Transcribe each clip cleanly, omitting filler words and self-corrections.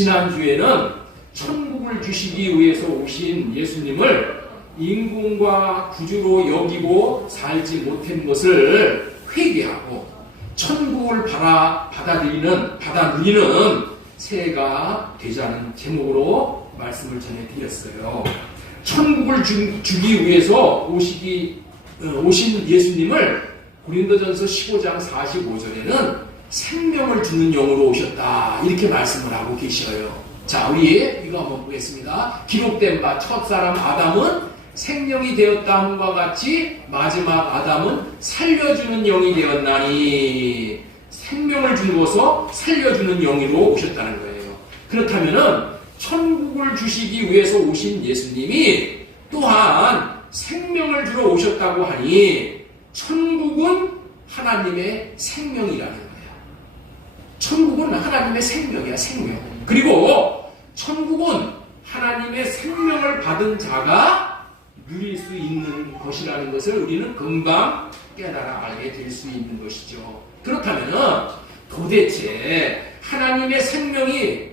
지난주에는 천국을 주시기 위해서 오신 예수님을 임금과 구주로 여기고 살지 못한 것을 회개하고 천국을 받아들이는 새해가 되자는 제목으로 말씀을 전해드렸어요. 천국을 주기 위해서 오신 예수님을 고린도전서 15장 45절에는 생명을 주는 영으로 오셨다, 이렇게 말씀을 하고 계셔요. 자, 우리 이거 한번 보겠습니다. 기록된 바 첫사람 아담은 생명이 되었다 함과 같이 마지막 아담은 살려주는 영이 되었나니, 생명을 주고서 살려주는 영으로 오셨다는 거예요. 그렇다면은 천국을 주시기 위해서 오신 예수님이 또한 생명을 주러 오셨다고 하니 천국은 하나님의 생명이라는 거예요. 천국은 하나님의 생명이야, 생명. 그리고 천국은 하나님의 생명을 받은 자가 누릴 수 있는 것이라는 것을 우리는 금방 깨달아 알게 될 수 있는 것이죠. 그렇다면 도대체 하나님의 생명이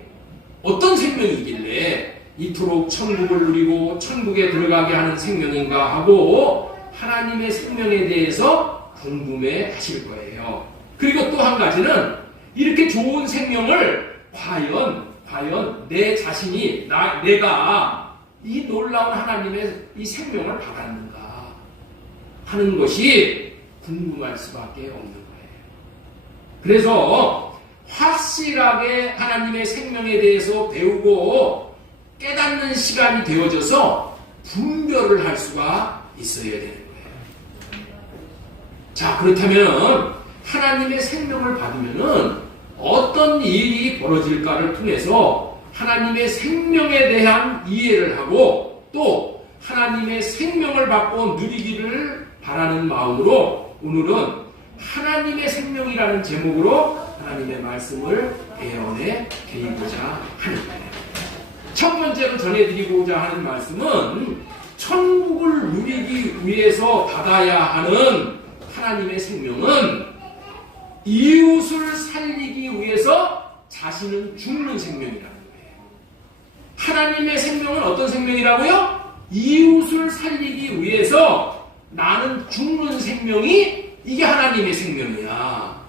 어떤 생명이길래 이토록 천국을 누리고 천국에 들어가게 하는 생명인가 하고 하나님의 생명에 대해서 궁금해 하실 거예요. 그리고 또 한 가지는 이렇게 좋은 생명을 과연 내 자신이 내가 이 놀라운 하나님의 이 생명을 받았는가 하는 것이 궁금할 수밖에 없는 거예요. 그래서 확실하게 하나님의 생명에 대해서 배우고 깨닫는 시간이 되어져서 분별을 할 수가 있어야 되는 거예요. 자, 그렇다면 하나님의 생명을 받으면은 어떤 일이 벌어질까를 통해서 하나님의 생명에 대한 이해를 하고 또 하나님의 생명을 받고 누리기를 바라는 마음으로 오늘은 하나님의 생명이라는 제목으로 하나님의 말씀을 배언해 드리고자 하는 거예요. 첫 번째로 전해드리고자 하는 말씀은 천국을 누리기 위해서 받아야 하는 하나님의 생명은 이웃을 살리기 위해서 자신은 죽는 생명이라는 거예요. 하나님의 생명은 어떤 생명이라고요? 이웃을 살리기 위해서 나는 죽는 생명이 이게 하나님의 생명이야.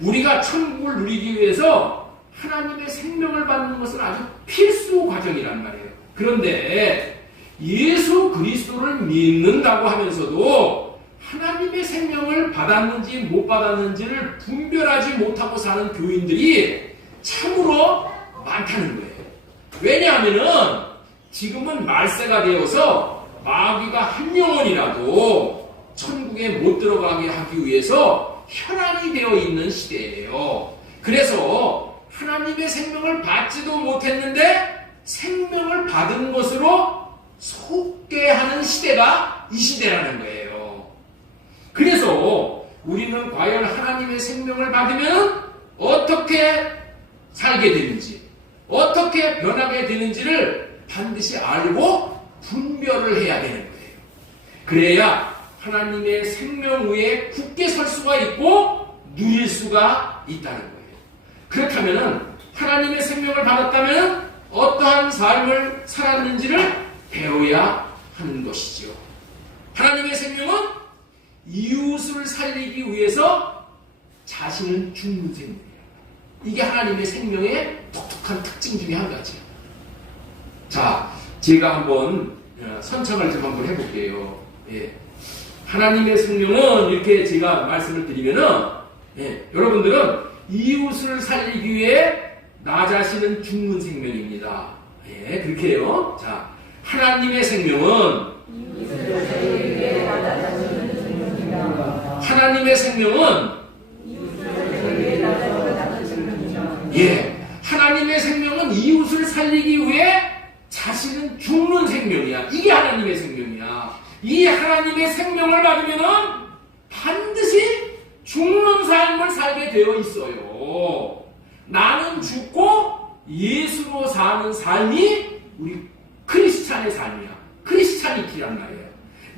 우리가 천국을 누리기 위해서 하나님의 생명을 받는 것은 아주 필수 과정이란 말이에요. 그런데 예수 그리스도를 믿는다고 하면서도 하나님의 생명을 받았는지 못 받았는지를 분별하지 못하고 사는 교인들이 참으로 많다는 거예요. 왜냐하면은 지금은 말세가 되어서 마귀가 한 영혼이라도 천국에 못 들어가게 하기 위해서 혈안이 되어 있는 시대예요. 그래서 하나님의 생명을 받지도 못했는데 생명을 받은 것으로 속게 하는 시대가 이 시대라는 거예요. 그래서 우리는 과연 하나님의 생명을 받으면 어떻게 살게 되는지, 어떻게 변하게 되는지를 반드시 알고 분별을 해야 되는 거예요. 그래야 하나님의 생명 위에 굳게 설 수가 있고 누릴 수가 있다는 거예요. 그렇다면 하나님의 생명을 받았다면 어떠한 삶을 살았는지를 배워야 하는 것이지요. 하나님의 생명은 이웃을 살리기 위해서 자신은 죽는 생명이에요. 이게 하나님의 생명의 독특한 특징 중에 한 가지예요. 자, 제가 한번 선창을 좀 한번 해볼게요. 예. 하나님의 생명은 이렇게 제가 말씀을 드리면은, 여러분들은 이웃을 살리기 위해 나 자신은 죽는 생명입니다. 예, 그렇게 해요. 자, 하나님의 생명은 하나님의 생명은 하나님의 생명은 이웃을 살리기 위해 자신은 죽는 생명이야. 이게 하나님의 생명이야. 이 하나님의 생명을 받으면은 반드시 죽는 삶을 살게 되어 있어요. 나는 죽고 예수로 사는 삶이 우리 크리스찬의 삶이야. 크리스찬이티란 말이에요.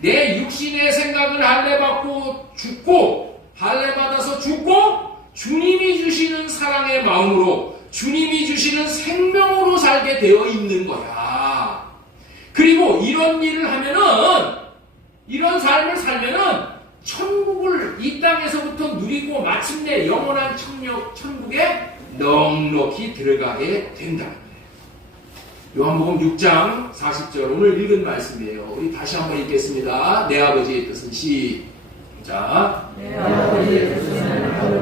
내 육신의 생각을 할례받고 죽고 할례받아서 죽고 주님이 주시는 사랑의 마음으로 주님이 주시는 생명으로 살게 되어 있는 거야. 그리고 이런 일을 하면은, 이런 삶을 살면은 천국을 이 땅에서부터 누리고 마침내 영원한 천국에 넉넉히 들어가게 된다는 거예요. 요한복음 6장 40절 오늘 읽은 말씀이에요. 우리 다시 한번 읽겠습니다. 내 아버지의 뜻은 시작. 내 아버지의 뜻은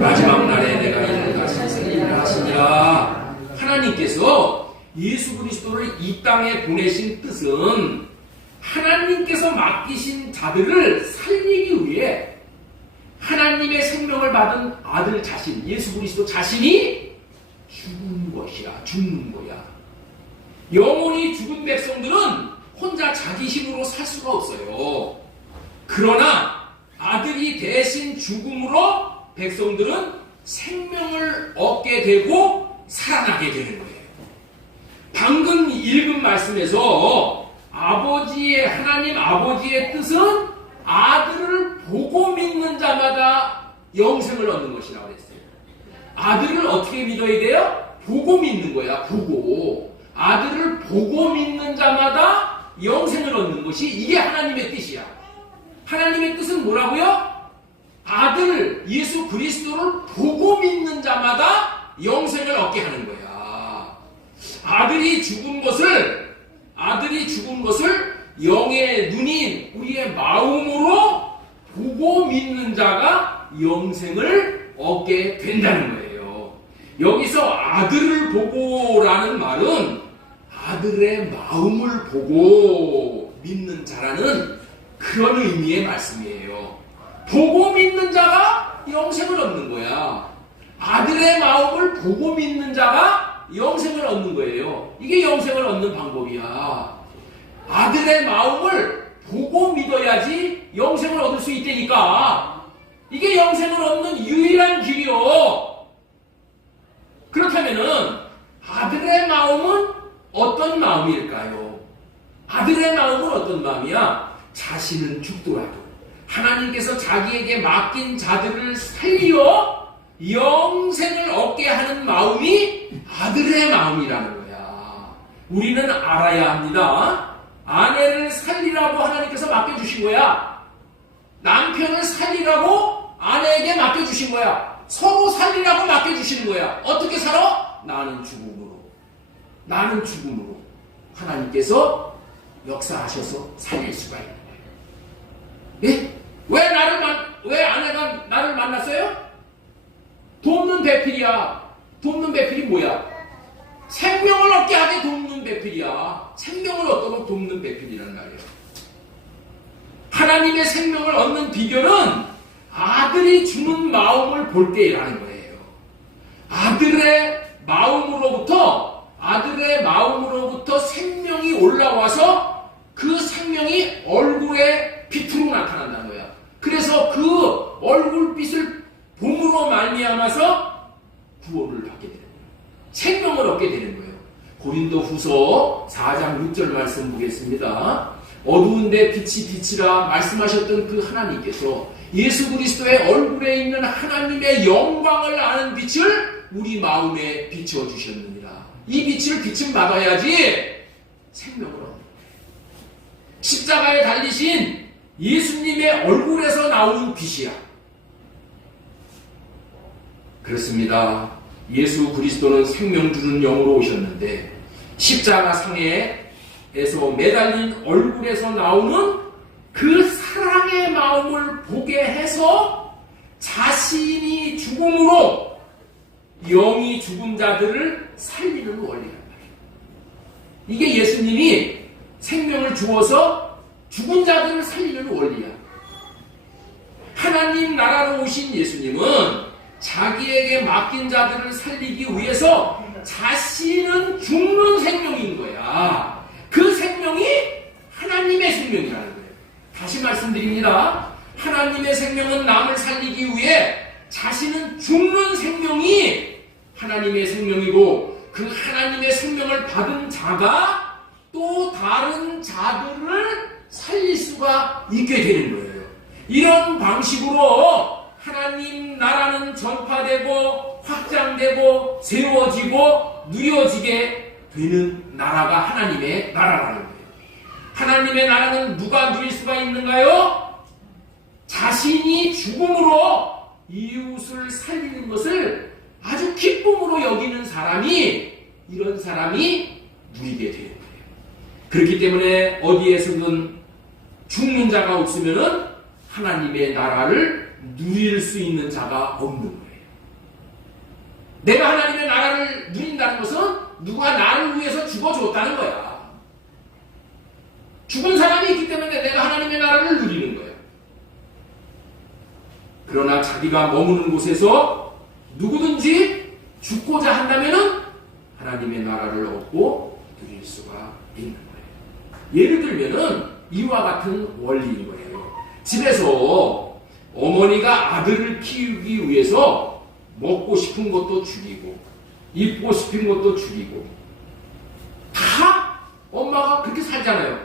마지막 날에 내가 이를 다시 생기게 하시니라. 하나님께서 예수 그리스도를 이 땅에 보내신 뜻은 하나님께서 맡기신 자들을 살리기 위해 하나님의 생명을 받은 아들 자신, 예수 그리스도 자신이 죽은 것이야. 죽는 거야. 영원히 죽은 백성들은 혼자 자기 힘으로 살 수가 없어요. 그러나 아들이 대신 죽음으로 백성들은 생명을 얻게 되고 살아나게 되는 거예요. 방금 읽은 말씀에서 하나님 아버지의 뜻은 아들을 보고 믿는 자마다 영생을 얻는 것이라고 했어요. 아들을 어떻게 믿어야 돼요? 보고 믿는 거야. 보고. 아들을 보고 믿는 자마다 영생을 얻는 것이 이게 하나님의 뜻이야. 하나님의 뜻은 뭐라고요? 아들 예수 그리스도를 보고 믿는 자마다 영생을 얻게 하는 거야. 아들이 죽은 것을 영의 눈인 우리의 마음으로 보고 믿는 자가 영생을 얻게 된다는 거예요. 여기서 아들을 보고라는 말은 아들의 마음을 보고 믿는 자라는 그런 의미의 말씀이에요. 보고 믿는 자가 영생을 얻는 거야. 아들의 마음을 보고 믿는 자가 영생을 얻는 거예요. 이게 영생을 얻는 방법이야. 아들의 마음을 보고 믿어야지 영생을 얻을 수 있다니까. 이게 영생을 얻는 유일한 길이요. 그렇다면은 아들의 마음은 어떤 마음일까요? 아들의 마음은 어떤 마음이야? 자신은 죽더라도 하나님께서 자기에게 맡긴 자들을 살려 영생을 얻게 하는 마음이 아들의 마음이라는 거야. 우리는 알아야 합니다. 아내를 살리라고 하나님께서 맡겨주신 거야. 남편을 살리라고 아내에게 맡겨주신 거야. 서로 살리라고 맡겨주시는 거야. 어떻게 살아? 나는 죽음으로 하나님께서 역사하셔서 살릴 수가 있는 거예요. 예? 왜 아내가 나를 만났어요? 돕는 배필이야. 돕는 배필이 뭐야? 생명을 얻게 하게 돕는 배필이야. 생명을 얻도록 돕는 배필이란 말이에요. 하나님의 생명을 얻는 비결은 아들이 주는 마음을 볼 때라는 거예요. 아들의 마음으로부터 생명이 올라와서 그 생명이 얼굴의 빛으로 나타난다는 거야. 그래서 그 얼굴빛을 봄으로 말미암아서 구원을 받게 되는 거예요. 생명을 얻게 되는 거예요. 고린도후서 4장 6절 말씀 보겠습니다. 어두운데 빛이 빛이라 말씀하셨던 그 하나님께서 예수 그리스도의 얼굴에 있는 하나님의 영광을 아는 빛을 우리 마음에 비춰주셨느니라. 이 빛을 비침 받아야지 생명을 얻는 거예요. 십자가에 달리신 예수님의 얼굴에서 나오는 빛이야. 그렇습니다. 예수 그리스도는 생명 주는 영으로 오셨는데 십자가 상에서 매달린 얼굴에서 나오는 그 사랑의 마음을 보게 해서 자신이 죽음으로 영이 죽은 자들을 살리는 원리란 말이에요. 이게 예수님이 생명을 주어서 죽은 자들을 살리는 원리야. 하나님 나라로 오신 예수님은 자기에게 맡긴 자들을 살리기 위해서 자신은 죽는 생명인 거야. 그 생명이 하나님의 생명이라는 거예요. 다시 말씀드립니다. 하나님의 생명은 남을 살리기 위해 자신은 죽는 생명이 하나님의 생명이고 그 하나님의 생명을 받은 자가 또 다른 자들을 살릴 수가 있게 되는 거예요. 이런 방식으로 하나님 나라는 전파되고 확장되고 세워지고 누려지게 되는 나라가 하나님의 나라라는 거예요. 하나님의 나라는 누가 누릴 수가 있는가요? 자신이 죽음으로 이웃을 살리는 것을 아주 기쁨으로 여기는 사람이, 이런 사람이 누리게 되는 거예요. 그렇기 때문에 어디에서든 죽는 자가 없으면은 하나님의 나라를 누릴 수 있는 자가 없는 거예요. 내가 하나님의 나라를 누린다는 것은 누가 나를 위해서 죽어줬다는 거야. 죽은 사람이 있기 때문에 내가 하나님의 나라를 누리는 거예요. 그러나 자기가 머무는 곳에서 누구든지 죽고자 한다면은 하나님의 나라를 얻고 누릴 수가 있는 거예요. 예를 들면은 이와 같은 원리인 거예요. 집에서 어머니가 아들을 키우기 위해서 먹고 싶은 것도 죽이고 입고 싶은 것도 죽이고 다 엄마가 그렇게 살잖아요.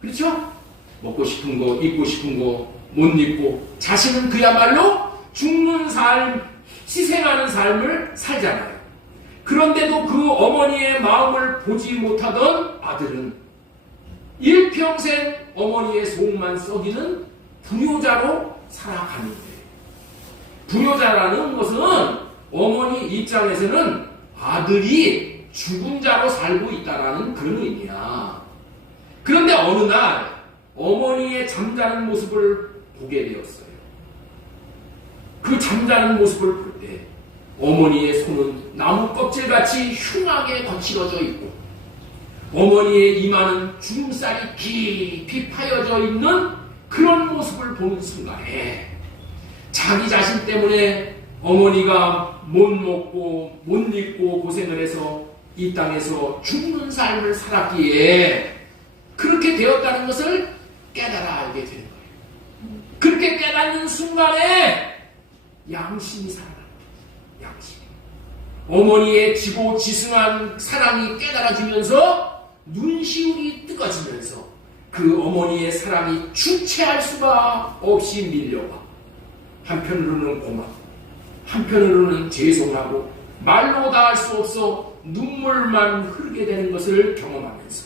그렇죠? 먹고 싶은 거, 입고 싶은 거 못 입고 자신은 그야말로 죽는 삶, 희생하는 삶을 살잖아요. 그런데도 그 어머니의 마음을 보지 못하던 아들은 일평생 어머니의 속만 썩이는 불효자로 살아가는 거예요. 불효자라는 것은 어머니 입장에서는 아들이 죽은 자로 살고 있다는 그런 의미야. 그런데 어느 날 어머니의 잠자는 모습을 보게 되었어요. 그 잠자는 모습을 볼 때 어머니의 손은 나무 껍질같이 흉하게 거칠어져 있고 어머니의 이마는 주름살이 깊이 파여져 있는 그런 모습을 보는 순간에 자기 자신 때문에 어머니가 못 먹고 못 입고 고생을 해서 이 땅에서 죽는 삶을 살았기에 그렇게 되었다는 것을 깨달아 알게 되는 거예요. 그렇게 깨닫는 순간에 양심이 살아납니다. 양심. 어머니의 지고지승한 사랑이 깨달아지면서 눈시울이 뜨거지면서 그 어머니의 사랑이 주체할 수가 없이 밀려와 한편으로는 고맙고 한편으로는 죄송하고 말로 다 할 수 없어 눈물만 흐르게 되는 것을 경험하면서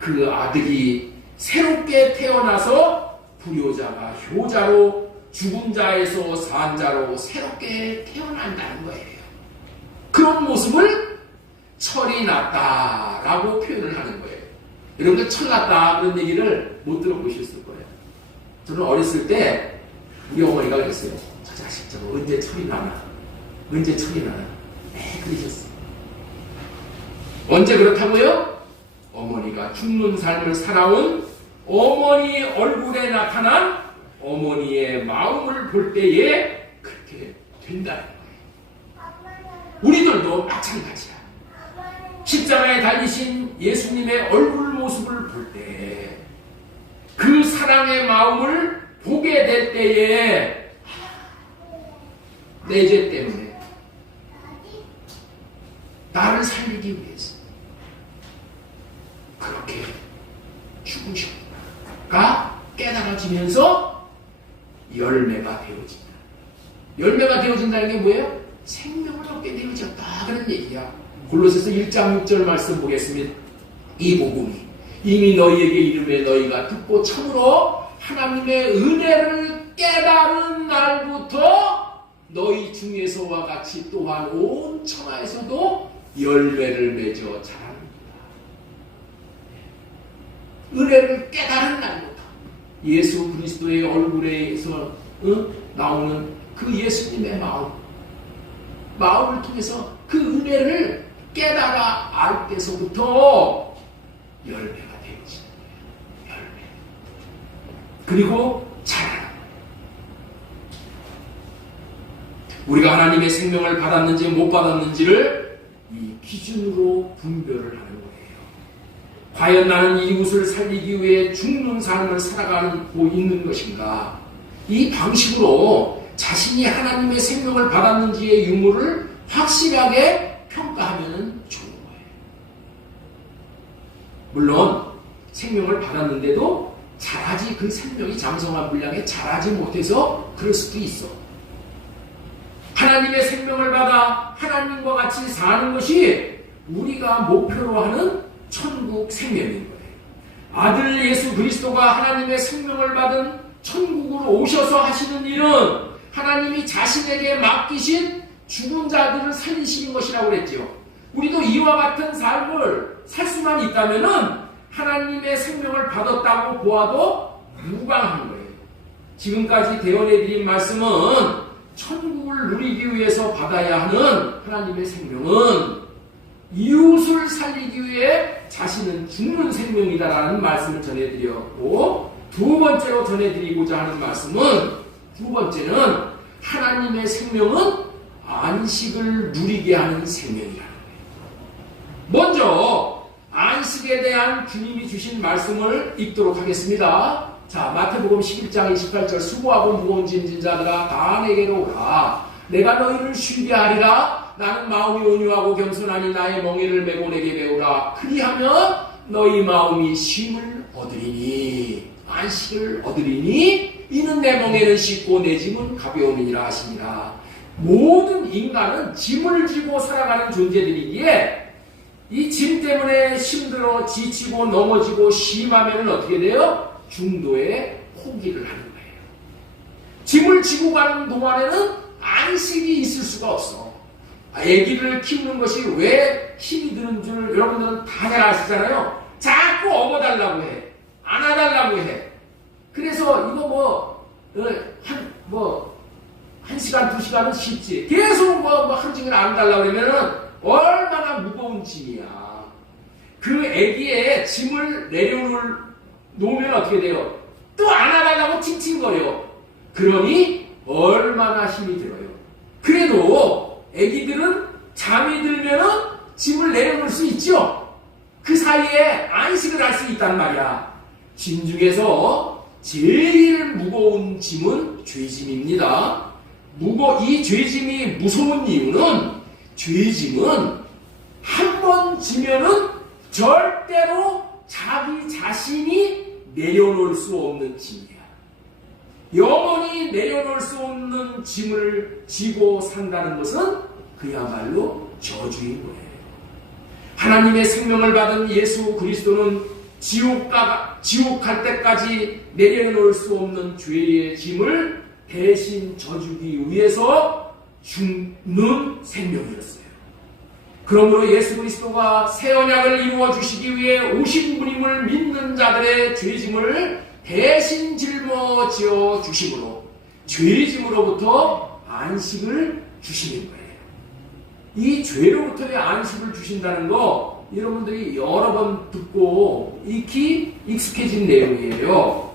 그 아들이 새롭게 태어나서 불효자가 효자로 죽은 자에서 산 자로 새롭게 태어난다는 거예요. 그런 모습을 철이 났다라고 표현을 하는 거예요. 여러분들 철 났다 그런 얘기를 못 들어보셨을 거예요. 저는 어렸을 때 우리 어머니가 그랬어요. 저 자식 저거 언제 철이 나나? 언제 철이 나나? 그러셨어요. 언제 그렇다고요? 어머니가 죽는 삶을 살아온 어머니 얼굴에 나타난 어머니의 마음을 볼 때에 그렇게 된다는 거예요. 우리들도 마찬가지야. 십자가에 달리신 예수님의 얼굴 모습을 볼 때 그 사랑의 마음을 보게 될 때에 내 죄 때문에 나를 살리기 위해서 그렇게 죽으셨구나가 깨달아지면서 열매가 되어진다. 열매가 되어진다는 게 뭐예요? 생명을 얻게 되어졌다 그런 얘기야. 골로새서 1장 6절 말씀 보겠습니다. 이 복음이 이미 너희에게 이름에 너희가 듣고 참으로 하나님의 은혜를 깨달은 날부터 너희 중에서와 같이 또한 온 천하에서도 열매를 맺어 자랍니다. 은혜를 깨달은 날부터 예수 그리스도의 얼굴에서 나오는 그 예수님의 마음을 통해서 그 은혜를 깨달아 알 때서부터 열매가 되어지는 거예요. 열매. 그리고 자라는 거예요. 우리가 하나님의 생명을 받았는지 못 받았는지를 이 기준으로 분별을 하는 거예요. 과연 나는 이웃을 살리기 위해 죽는 삶을 살아가고 있는 것인가? 이 방식으로 자신이 하나님의 생명을 받았는지의 유무를 확실하게 평가하면 좋은 거예요. 물론 생명을 받았는데도 자라지 그 생명이 장성한 분량에 자라지 못해서 그럴 수도 있어. 하나님의 생명을 받아 하나님과 같이 사는 것이 우리가 목표로 하는 천국 생명인 거예요. 아들 예수 그리스도가 하나님의 생명을 받은 천국으로 오셔서 하시는 일은 하나님이 자신에게 맡기신 죽은 자들을 살리시는 것이라고 그랬죠. 우리도 이와 같은 삶을 살 수만 있다면은 하나님의 생명을 받았다고 보아도 무방한 거예요. 지금까지 대언해드린 말씀은 천국을 누리기 위해서 받아야 하는 하나님의 생명은 이웃을 살리기 위해 자신은 죽는 생명이다라는 말씀을 전해드렸고, 두 번째로 전해드리고자 하는 말씀은, 두 번째는 하나님의 생명은 안식을 누리게 하는 생명이라는 거예요. 먼저 안식에 대한 주님이 주신 말씀을 읽도록 하겠습니다. 자, 마태복음 11장 28절 수고하고 무거운 짐진 자들아 다 내게로 오라. 내가 너희를 쉬게 하리라. 나는 마음이 온유하고 겸손하니 나의 멍에를 메고 내게 배우라. 그리하면 너희 마음이 쉼을 얻으리니, 안식을 얻으리니 이는 내 멍에는 쉽고 내 짐은 가벼움이니라 하시니라. 모든 인간은 짐을 지고 살아가는 존재들이기에 이 짐 때문에 힘들어 지치고 넘어지고 심하면 어떻게 돼요? 중도에 포기를 하는 거예요. 짐을 지고 가는 동안에는 안식이 있을 수가 없어. 아기를 키우는 것이 왜 힘이 드는 줄 여러분들은 다 잘 아시잖아요. 자꾸 업어달라고 해. 안아달라고 해. 그래서 이거 한 시간, 두 시간은 쉽지. 계속 하루 종일 안달라고 그러면은 얼마나 무거운 짐이야. 그 아기의 짐을 내려놓으면 어떻게 돼요? 또 안아달라고 칭칭거려. 그러니 얼마나 힘이 들어요. 그래도 아기들은 잠이 들면은 짐을 내려놓을 수 있죠. 그 사이에 안식을 할 수 있단 말이야. 짐 중에서 제일 무거운 짐은 죄짐입니다. 이 죄짐이 무서운 이유는, 죄짐은 한 번 지면은 절대로 자기 자신이 내려놓을 수 없는 짐이야. 영원히 내려놓을 수 없는 짐을 지고 산다는 것은 그야말로 저주인 거예요. 하나님의 생명을 받은 예수 그리스도는 지옥 갈 때까지 내려놓을 수 없는 죄의 짐을 대신 져주기 위해서 죽는 생명이었어요. 그러므로 예수 그리스도가 새 언약을 이루어 주시기 위해 오신 분임을 믿는 자들의 죄짐을 대신 짊어지어 주심으로 죄짐으로부터 안식을 주시는 거예요. 이 죄로부터의 안식을 주신다는 거 여러분들이 여러 번 듣고 익히 익숙해진 내용이에요.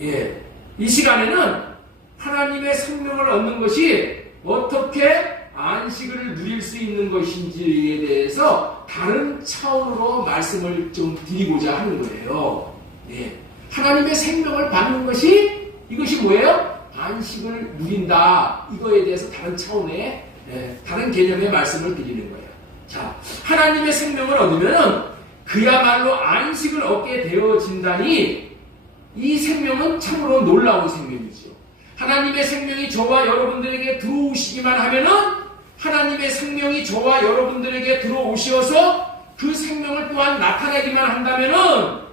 예. 이 시간에는 하나님의 생명을 얻는 것이 어떻게 안식을 누릴 수 있는 것인지에 대해서 다른 차원으로 말씀을 좀 드리고자 하는 거예요. 예. 하나님의 생명을 받는 것이, 이것이 뭐예요? 안식을 누린다. 이거에 대해서 다른 차원의, 다른 개념의 말씀을 드리는 거예요. 자, 하나님의 생명을 얻으면 그야말로 안식을 얻게 되어진다니, 이 생명은 참으로 놀라운 생명이죠. 하나님의 생명이 저와 여러분들에게 들어오시기만 하면은, 하나님의 생명이 저와 여러분들에게 들어오셔서 그 생명을 또한 나타내기만 한다면은,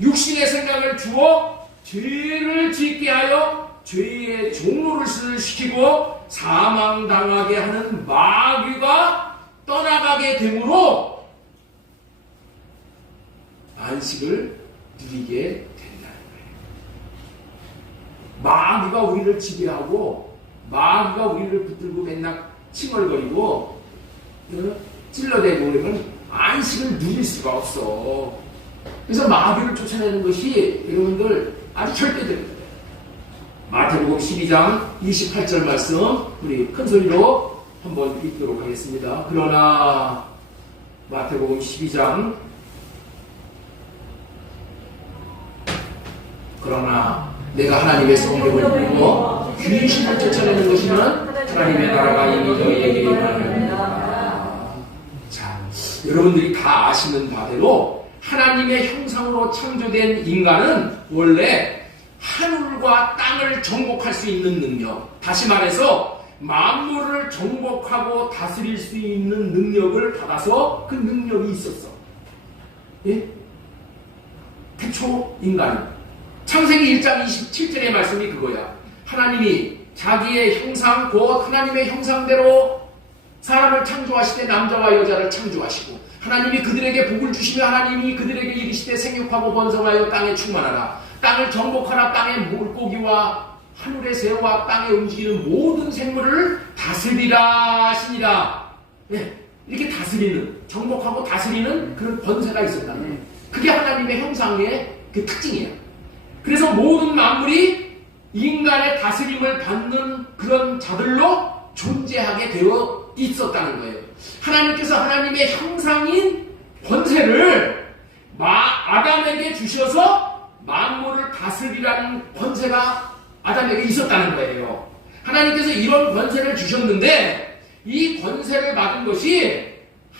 육신의 생각을 주어 죄를 짓게 하여 죄의 종노릇을 시키고 사망당하게 하는 마귀가 떠나가게 되므로 안식을 누리게 된다는 거예요. 마귀가 우리를 지배하고 마귀가 우리를 붙들고 맨날 칭얼거리고 찔러대고 그러면 안식을 누릴 수가 없어. 그래서 마귀를 쫓아내는 것이 여러분들 아주 절대적입니다. 마태복음 12장 28절 말씀 우리 큰 소리로 한번 읽도록 하겠습니다. 그러나 마태복음 12장 그러나 내가 하나님의 성령을 부리고 귀신을 쫓아내는 것이면 하나님의 나라가 이미 너희에게 임하느니라. 자, 여러분들이 다 아시는 바대로 하나님의 형상으로 창조된 인간은 원래 하늘과 땅을 정복할 수 있는 능력, 다시 말해서 만물을 정복하고 다스릴 수 있는 능력을 받아서 그 능력이 있었어. 예? 태초 인간은. 창세기 1장 27절의 말씀이 그거야. 하나님이 자기의 형상, 곧 하나님의 형상대로 사람을 창조하시되 남자와 여자를 창조하시고, 하나님이 그들에게 복을 주시며 하나님이 그들에게 이르시되 생육하고 번성하여 땅에 충만하라. 땅을 정복하라. 땅의 물고기와 하늘의 새와 땅에 움직이는 모든 생물을 다스리라 하시니라. 네, 이렇게 다스리는, 정복하고 다스리는 그런 권세가 있었다는 거예요. 그게 하나님의 형상의 그 특징이에요. 그래서 모든 만물이 인간의 다스림을 받는 그런 자들로 존재하게 되어 있었다는 거예요. 하나님께서 하나님의 형상인 권세를 아담에게 주셔서 만물을 다스리라는 권세가 아담에게 있었다는 거예요. 하나님께서 이런 권세를 주셨는데 이 권세를 받은 것이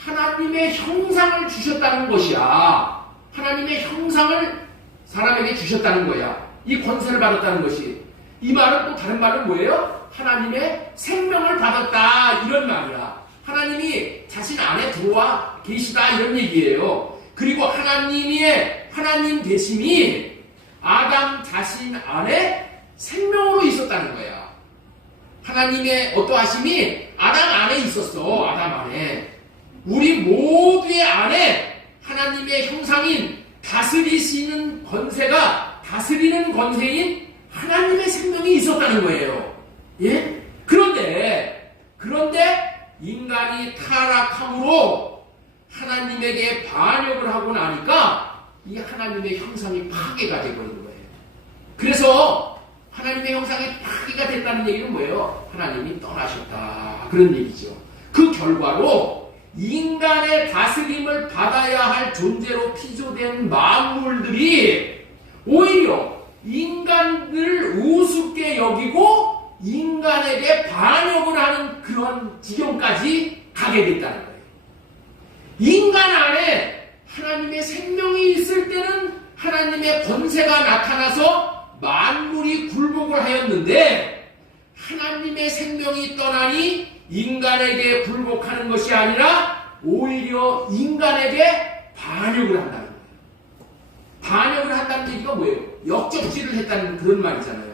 하나님의 형상을 주셨다는 것이야. 하나님의 형상을 사람에게 주셨다는 거야. 이 권세를 받았다는 것이. 이 말은 또 다른 말은 뭐예요? 하나님의 생명을 받았다 이런 말이야. 하나님이 자신 안에 들어와 계시다 이런 얘기예요. 그리고 하나님 되심이 아담 자신 안에 생명으로 있었다는 거야. 하나님의 어떠하심이 아담 안에 있었어. 아담 안에. 우리 모두의 안에 하나님의 형상인 다스리시는 권세가, 다스리는 권세인 하나님의 생명이 있었다는 거예요. 예? 그런데 인간이 타락함으로 하나님에게 반역을 하고 나니까 이 하나님의 형상이 파괴가 되버린 거예요. 그래서 하나님의 형상이 파괴가 됐다는 얘기는 뭐예요? 하나님이 떠나셨다. 그런 얘기죠. 그 결과로 인간의 다스림을 받아야 할 존재로 피조된 만물들이 오히려 인간을 우습게 여기고 인간에게 반역을 하는 그런 지경까지 가게 됐다는 거예요. 인간 안에 하나님의 생명이 있을 때는 하나님의 권세가 나타나서 만물이 굴복을 하였는데, 하나님의 생명이 떠나니 인간에게 굴복하는 것이 아니라 오히려 인간에게 반역을 한다는 거예요. 반역을 한다는 얘기가 뭐예요? 역적질을 했다는 그런 말이잖아요.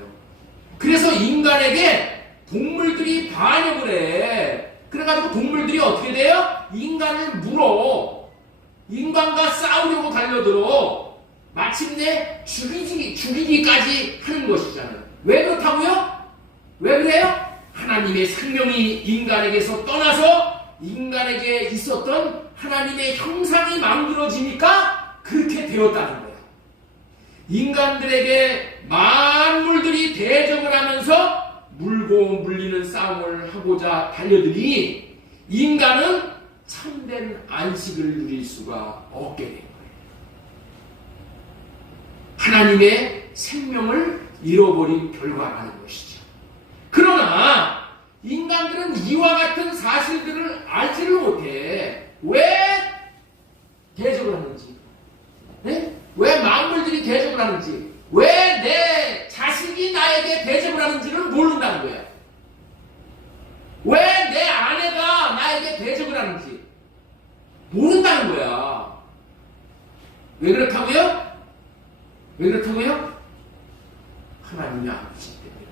그래서 인간에게 동물들이 반역을 해. 그래가지고 동물들이 어떻게 돼요? 인간을 물어. 인간과 싸우려고 달려들어. 마침내 죽이기까지 하는 것이잖아요. 왜 그렇다고요? 왜 그래요? 하나님의 생명이 인간에게서 떠나서 인간에게 있었던 하나님의 형상이 만들어지니까 그렇게 되었다는 거예요. 인간들에게 만물들이 대적을 하면서 물고 물리는 싸움을 하고자 달려드니 인간은 참된 안식을 누릴 수가 없게 된 거예요. 하나님의 생명을 잃어버린 결과라는 것이죠. 그러나 인간들은 이와 같은 사실들을 알지를 못해. 왜 대적을 하는지, 네? 왜 만물들이 대적을 하는지, 왜 내 자식이 나에게 대적을 하는지를 모른다는 거야. 왜 내 아내가 나에게 대적을 하는지 모른다는 거야. 왜 그렇다고요? 왜 그렇다고요? 하나님이 안 계시기 때문에.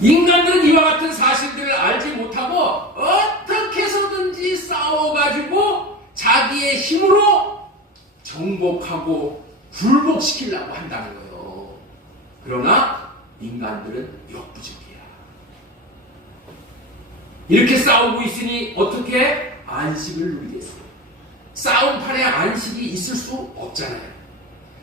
인간들은 이와 같은 사실들을 알지 못하고 어떻게 해서든지 싸워가지고 자기의 힘으로 정복하고 굴복시키려고 한다는 거예요. 그러나 인간들은 역부족이야. 이렇게 싸우고 있으니 어떻게 안식을 누리겠어요? 싸움판에 안식이 있을 수 없잖아요.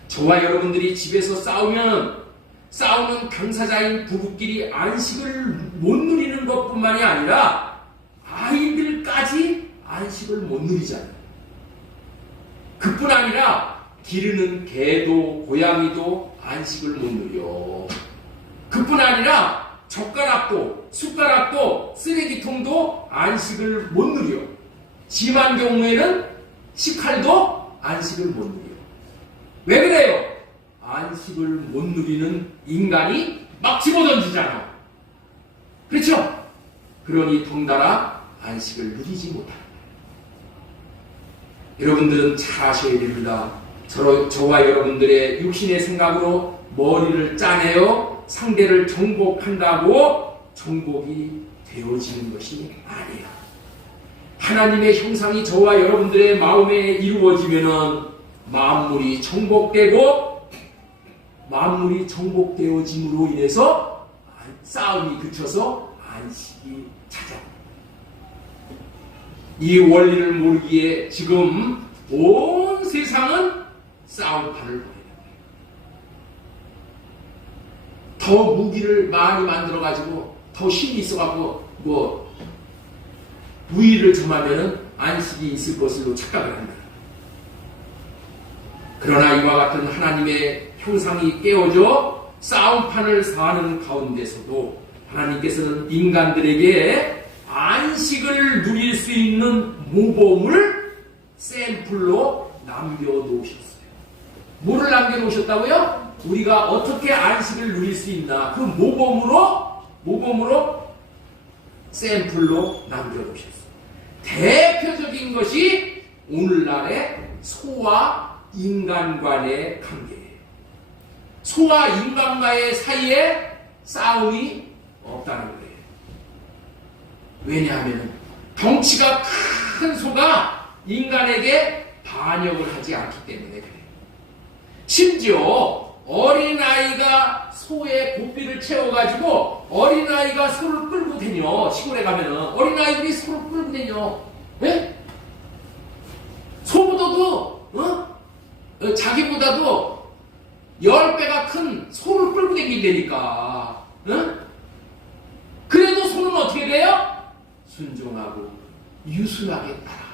저와 여러분들이 집에서 싸우면 싸우는 당사자인 부부끼리 안식을 못 누리는 것뿐만이 아니라 아이들까지 안식을 못 누리잖아요. 그뿐 아니라 기르는 개도 고양이도 안식을 못 누려. 그뿐 아니라 젓가락도 숟가락도 쓰레기통도 안식을 못 누려. 심한 경우에는 식칼도 안식을 못 누려. 왜 그래요? 안식을 못 누리는 인간이 막 집어던지잖아. 그렇죠? 그러니 덩달아 안식을 누리지 못한다. 여러분들은 잘 아셔야 됩니다. 저와 여러분들의 육신의 생각으로 머리를 짜내어 상대를 정복한다고 정복이 되어지는 것이 아니에요. 하나님의 형상이 저와 여러분들의 마음에 이루어지면은 만물이 정복되어짐으로 인해서 싸움이 그쳐서 안식이 찾아옵니다. 이 원리를 모르기에 지금 온 세상은 싸움판을 보내는 거예요. 더 무기를 많이 만들어가지고 더 힘이 있어가지고 무의를 점하면 안식이 있을 것으로 착각을 합니다. 그러나 이와 같은 하나님의 형상이 깨어져 싸움판을 사는 가운데서도 하나님께서는 인간들에게 안식을 누릴 수 있는 모범을 샘플로 남겨놓으셨어요. 뭐를 남겨놓으셨다고요? 우리가 어떻게 안식을 누릴 수 있나 그 모범으로 샘플로 남겨놓으셨어요. 대표적인 것이 오늘날의 소와 인간 간의 관계예요. 소와 인간과의 사이에 싸움이 없다는 거예요. 왜냐하면 덩치가 큰 소가 인간에게 반역을 하지 않기 때문에 그래요. 심지어 어린아이가 소의 고삐를 채워가지고 어린아이가 소를 끌고 다녀. 시골에 가면은 어린아이들이 소를 끌고 다녀. 왜? 소보다도 자기보다도 10배가 큰 소를 끌고 다닌다니까. 그래도 소는 어떻게 돼요? 순종하고 유순하게 따라.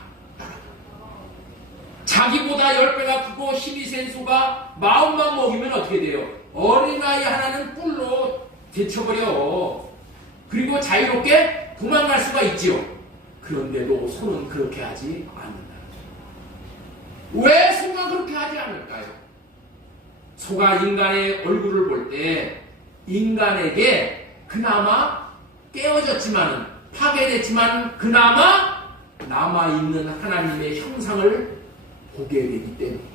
자기보다 10배가 크고 힘이 센 소가 마음만 먹이면 어떻게 돼요? 어린아이 하나는 뿔로 데쳐버려. 그리고 자유롭게 도망갈 수가 있지요. 그런데도 소는 그렇게 하지 않는다. 왜 소가 그렇게 하지 않을까요? 소가 인간의 얼굴을 볼 때 인간에게 그나마 깨어졌지만 파괴됐지만 그나마 남아있는 하나님의 형상을 보게 되기 때문입니다.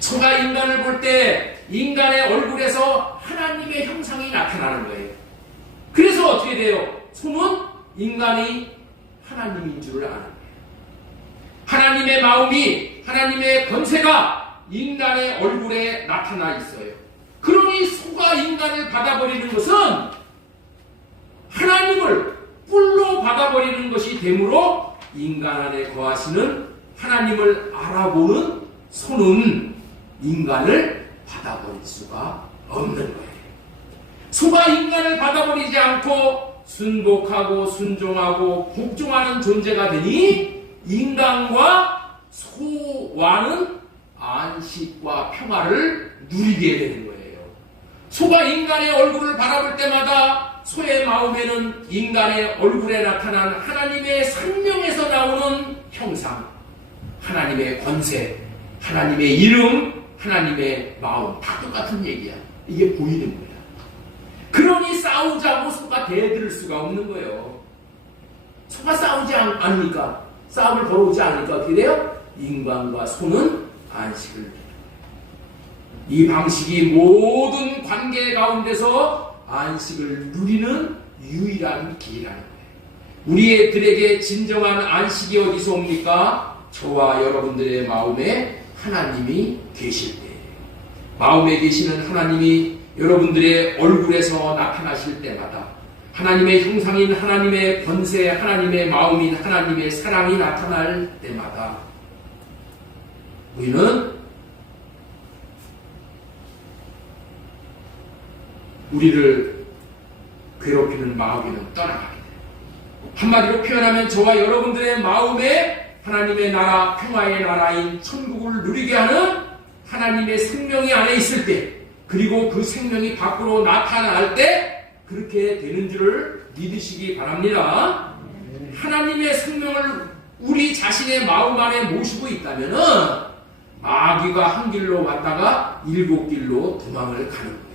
소가 인간을 볼 때 인간의 얼굴에서 하나님의 형상이 나타나는 거예요. 그래서 어떻게 돼요? 소는 인간이 하나님인 줄을 아는 거예요. 하나님의 마음이, 하나님의 권세가 인간의 얼굴에 나타나 있어요. 그러니 소가 인간을 받아버리는 것은 하나님을 뿔로 받아버리는 것이 되므로 인간 안에 거하시는 하나님을 알아보는 소는 인간을 받아버릴 수가 없는 거예요. 소가 인간을 받아버리지 않고 순복하고 순종하고 복종하는 존재가 되니 인간과 소와는 안식과 평화를 누리게 되는 거예요. 소가 인간의 얼굴을 바라볼 때마다 소의 마음에는 인간의 얼굴에 나타난 하나님의 생명에서 나오는 형상, 하나님의 권세, 하나님의 이름, 하나님의 마음 다 똑같은 얘기야. 이게 보이는 거야. 그러니 싸우자고 소가 대들을 수가 없는 거예요. 소가 싸우지 않으니까, 싸움을 걸어오지 않으니까 어떻게 돼요? 인간과 소는 안식을 누려요. 이 방식이 모든 관계 가운데서 안식을 누리는 유일한 길이라는 거예요. 우리들에게 진정한 안식이 어디서 옵니까? 저와 여러분들의 마음에 하나님이 계실 때, 마음에 계시는 하나님이 여러분들의 얼굴에서 나타나실 때마다 하나님의 형상인 하나님의 권세, 하나님의 마음인 하나님의 사랑이 나타날 때마다 우리는 우리를 괴롭히는 마귀는 떠나가게 돼요. 한마디로 표현하면 저와 여러분들의 마음에 하나님의 나라, 평화의 나라인 천국을 누리게 하는 하나님의 생명이 안에 있을 때, 그리고 그 생명이 밖으로 나타날 때 그렇게 되는 줄을 믿으시기 바랍니다. 하나님의 생명을 우리 자신의 마음 안에 모시고 있다면 마귀가 한 길로 왔다가 7길로 도망을 가는 거예요.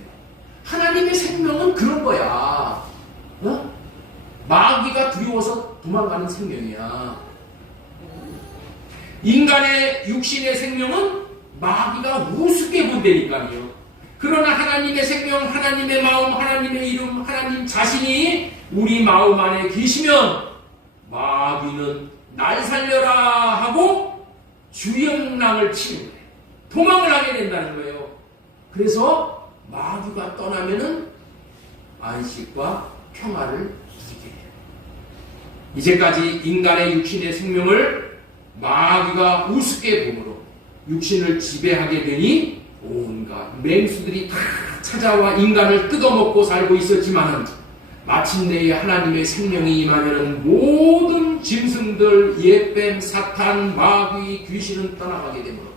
하나님의 생명은 그런 거야. 어? 마귀가 두려워서 도망가는 생명이야. 인간의 육신의 생명은 마귀가 우습게 본다니까요. 그러나 하나님의 생명, 하나님의 마음, 하나님의 이름, 하나님 자신이 우리 마음 안에 계시면 마귀는 날 살려라 하고 주영랑을 치는 거예요. 도망을 하게 된다는 거예요. 그래서 마귀가 떠나면은 안식과 평화를 누리게 돼요. 이제까지 인간의 육신의 생명을 마귀가 우습게 보므로 육신을 지배하게 되니 온갖 맹수들이 다 찾아와 인간을 뜯어먹고 살고 있었지만 마침내 하나님의 생명이 임하면 모든 짐승들, 옛뱀, 사탄, 마귀, 귀신은 떠나가게 되므로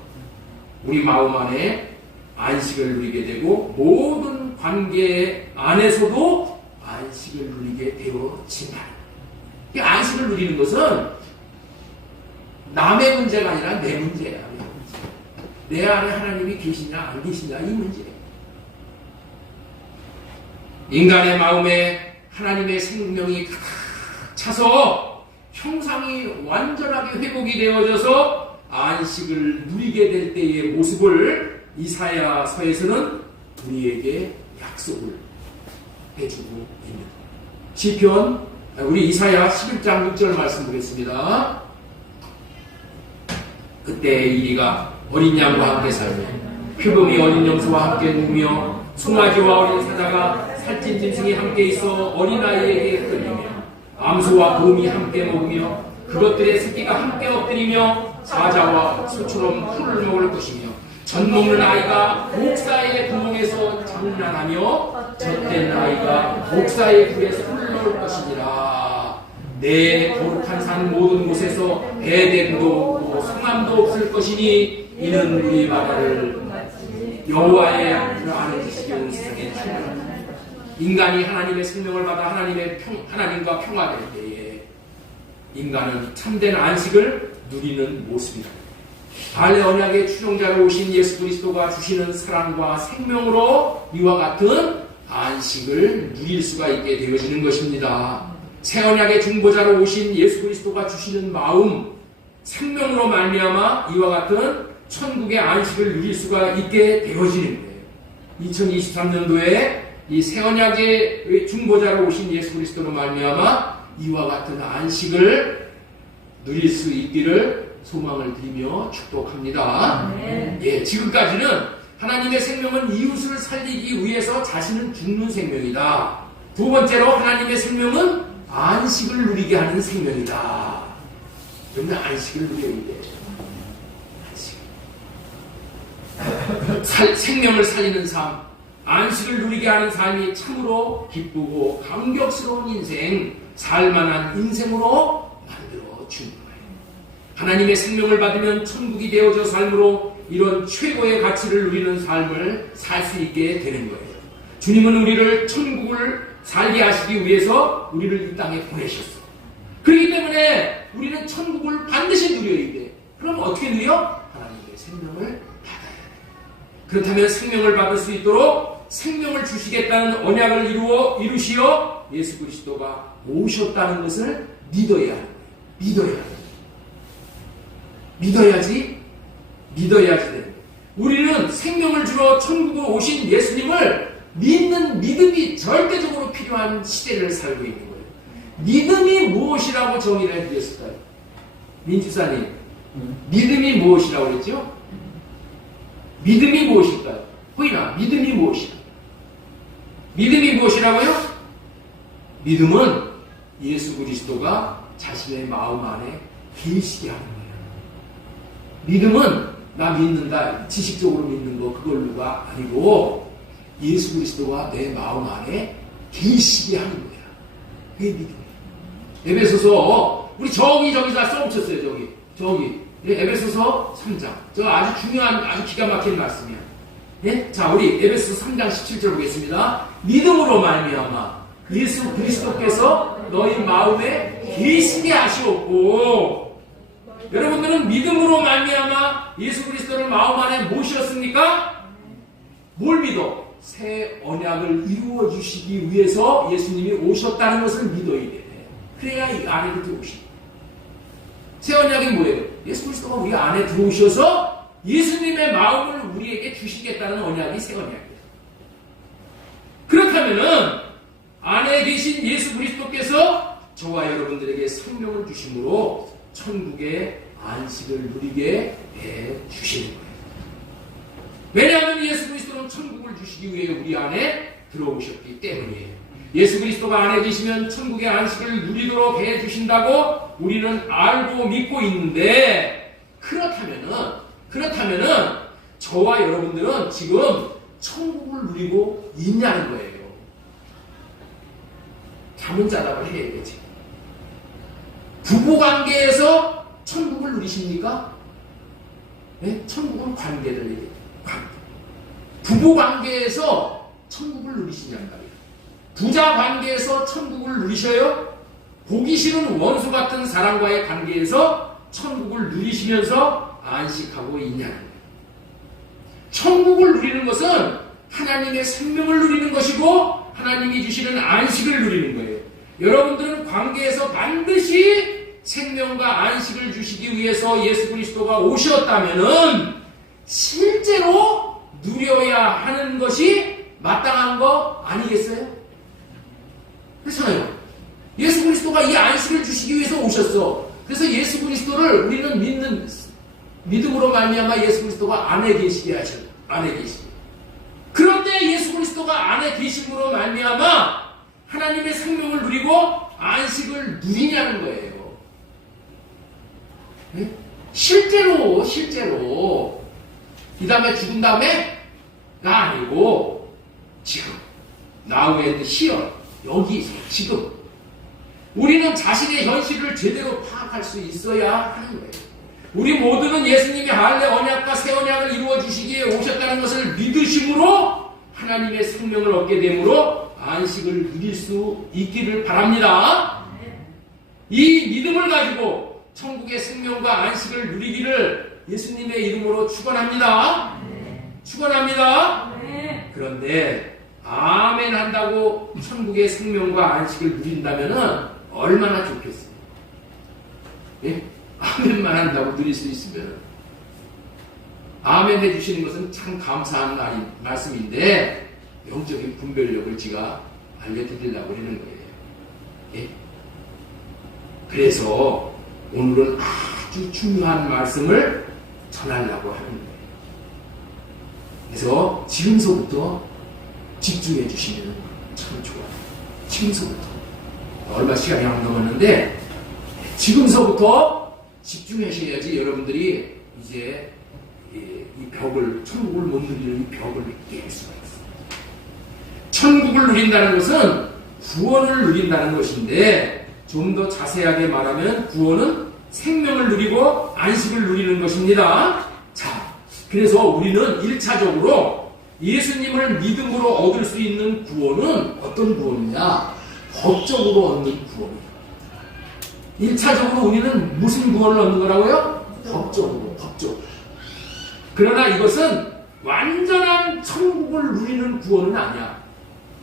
우리 마음 안에 안식을 누리게 되고 모든 관계 안에서도 안식을 누리게 되어진다. 이 안식을 누리는 것은 남의 문제가 아니라 내 문제야. 내 안에 하나님이 계시냐 안 계시냐 이 문제예요. 인간의 마음에 하나님의 생명이 가득 차서 형상이 완전하게 회복이 되어져서 안식을 누리게 될 때의 모습을 이사야서에서는 우리에게 약속을 해주고 있는 시편 우리 이사야 11장 6절 말씀 보겠습니다. 그때의 일이가 어린 양과 함께 살며 표범이 어린 염소와 함께 누우며 송아지와 어린 사자가 살찐 짐승이 함께 있어 어린아이에게 끌리며 암소와 곰이 함께 먹으며 그것들의 새끼가 함께 엎드리며 사자와 소처럼 풀을 먹을 것이며 젖 먹는 아이가 목사의 구멍에서 장난하며 젖된 아이가 목사의 굴에서 풀을 먹을 것이니라. 내 거룩한 산 모든 곳에서 에덴도 없고 성함도 없을 것이니 이는 우리 바다를 여호와의 아는 지식은 세상에 충만하다. 인간이 하나님의 생명을 받아 하나님과 평화될 때에 인간은 참된 안식을 누리는 모습이다. 달의 언약의 추종자로 오신 예수 그리스도가 주시는 사랑과 생명으로 이와 같은 안식을 누릴 수가 있게 되어지는 것입니다. 새 언약의 중보자로 오신 예수 그리스도가 주시는 마음, 생명으로 말미암아 이와 같은 천국의 안식을 누릴 수가 있게 되어지는 거예요. 2023년도에 이 새 언약의 중보자로 오신 예수 그리스도로 말미암아 이와 같은 안식을 누릴 수 있기를 소망을 드리며 축복합니다. 예, 지금까지는 하나님의 생명은 이웃을 살리기 위해서 자신은 죽는 생명이다. 두 번째로 하나님의 생명은 안식을 누리게 하는 생명이다. 그러면 안식을 누려야 돼. 안식. 생명을 살리는 삶, 안식을 누리게 하는 삶이 참으로 기쁘고 감격스러운 인생, 살만한 인생으로 만들어 주는 거예요. 하나님의 생명을 받으면 천국이 되어져 삶으로 이런 최고의 가치를 누리는 삶을 살 수 있게 되는 거예요. 주님은 우리를 천국을 살게 하시기 위해서 우리를 이 땅에 보내셨어. 그렇기 때문에 우리는 천국을 반드시 누려야 돼. 그럼 어떻게 누려? 하나님의 생명을 받아야 돼. 그렇다면 생명을 받을 수 있도록 생명을 주시겠다는 언약을 이루시어 예수 그리스도가 오셨다는 것을 믿어야 합니다. 믿어야 합니다. 믿어야지 됩니다. 우리는 생명을 주러 천국으로 오신 예수님을 믿는 믿음이 절대적으로 필요한 시대를 살고 있는 거예요. 믿음이 무엇이라고 정의를 해드렸을까요? 민주사님, 믿음이 무엇이라고 그랬죠? 믿음이 무엇일까요? 호인아, 믿음이 무엇이야? 믿음이 무엇이라고요? 믿음은 예수 그리스도가 자신의 마음 안에 계시게 하는 거예요. 믿음은 나 믿는다, 지식적으로 믿는 거 그걸로가 아니고 예수 그리스도가 내 마음 안에 계시게 하는 거야. 그게 믿음이야. 에베소서 우리 저기 다 써붙였어요. 저기 에베소서 3장 저 아주 중요한 아주 기가 막힌 말씀이야. 예? 자, 우리 에베소서 3장 17절 보겠습니다. 믿음으로 말미암아 예수 그리스도께서 너희 마음에 계시게 하시었고, 여러분들은 믿음으로 말미암아 예수 그리스도를 마음 안에 모셨습니까? 뭘 믿어? 새 언약을 이루어 주시기 위해서 예수님이 오셨다는 것을 믿어야 돼. 그래야 이 안에 들어오시. 새 언약이 뭐예요? 예수 그리스도가 우리 안에 들어오셔서 예수님의 마음을 우리에게 주시겠다는 언약이 새 언약이에요. 그렇다면은 안에 계신 예수 그리스도께서 저와 여러분들에게 생명을 주심으로 천국의 안식을 누리게 해 주시는 거예요. 왜냐하면 예수 그리스도는 천국을 주시기 위해 우리 안에 들어오셨기 때문이에요. 예수 그리스도가 안에 계시면 천국의 안식을 누리도록 해 주신다고 우리는 알고 믿고 있는데, 그렇다면은 저와 여러분들은 지금 천국을 누리고 있냐는 거예요. 자문자답을 해야 되지. 부부관계에서 천국을 누리십니까? 네? 천국은 관계를 얘기해요. 부부관계에서 천국을 누리시냔 말이에요. 부자관계에서 천국을 누리셔요? 보기 싫은 원수 같은 사람과의 관계에서 천국을 누리시면서 안식하고 있냐는 거예요. 천국을 누리는 것은 하나님의 생명을 누리는 것이고 하나님이 주시는 안식을 누리는 거예요. 여러분들은 관계에서 반드시 생명과 안식을 주시기 위해서 예수 그리스도가 오셨다면은 실제로 누려야 하는 것이 마땅한 거 아니겠어요? 그렇잖아요. 예수 그리스도가 이 안식을 주시기 위해서 오셨어. 그래서 예수 그리스도를 우리는 믿음으로 말미암아 예수 그리스도가 안에 계시게 하셔. 안에 계시게. 그런데 예수 그리스도가 안에 계심으로 말미암아 하나님의 생명을 누리고 안식을 누리냐는 거예요. 네? 실제로 이 다음에 죽은 다음에가 아니고 지금 now and here 여기서 지금 우리는 자신의 현실을 제대로 파악할 수 있어야 하는 거예요. 우리 모두는 예수님이 할례 언약과 새 언약을 이루어 주시기에 오셨다는 것을 믿으심으로 하나님의 생명을 얻게 되므로 안식을 누릴 수 있기를 바랍니다. 이 믿음을 가지고 천국의 생명과 안식을 누리기를 예수님의 이름으로 축원합니다. 축원합니다. 그런데 아멘 한다고 천국의 생명과 안식을 누린다면은 얼마나 좋겠어요. 예? 아멘만 한다고 누릴 수 있으면 아멘 해주시는 것은 참 감사한 말씀인데 영적인 분별력을 제가 알려드리려고 하는 거예요. 예? 그래서 오늘은 아주 중요한 말씀을 전하려고 하는 거예요. 그래서 지금서부터 집중해 주시면 참 좋아요. 지금서부터. 얼마 시간이 안 남았는데 지금서부터 집중하셔야지 여러분들이 이제 이 벽을, 천국을 못 누리는 이 벽을 깰 수가 있어요. 천국을 누린다는 것은 구원을 누린다는 것인데 좀 더 자세하게 말하면 구원은 생명을 누리고 안식을 누리는 것입니다. 자, 그래서 우리는 1차적으로 예수님을 믿음으로 얻을 수 있는 구원은 어떤 구원이냐? 법적으로 얻는 구원이에요. 1차적으로 우리는 무슨 구원을 얻는 거라고요? 법적으로. 그러나 이것은 완전한 천국을 누리는 구원은 아니야.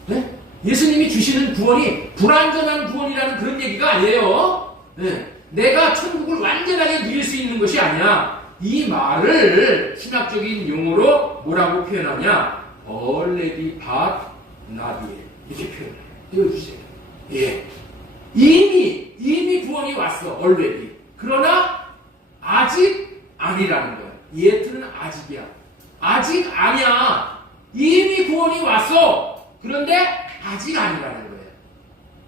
네? 예수님이 주시는 구원이 불완전한 구원이라는 그런 얘기가 아니에요. 네. 내가 천국을 완전하게 누릴 수 있는 것이 아니야. 이 말을 신학적인 용어로 뭐라고 표현하냐? already but not yet. 이렇게 표현해요. 띄워주세요. 예. 이미 구원이 왔어. already. 그러나 아직 아니라는 거야. yet는 아직이야. 아직 아니야. 이미 구원이 왔어. 그런데 아직 아니라는 거예요.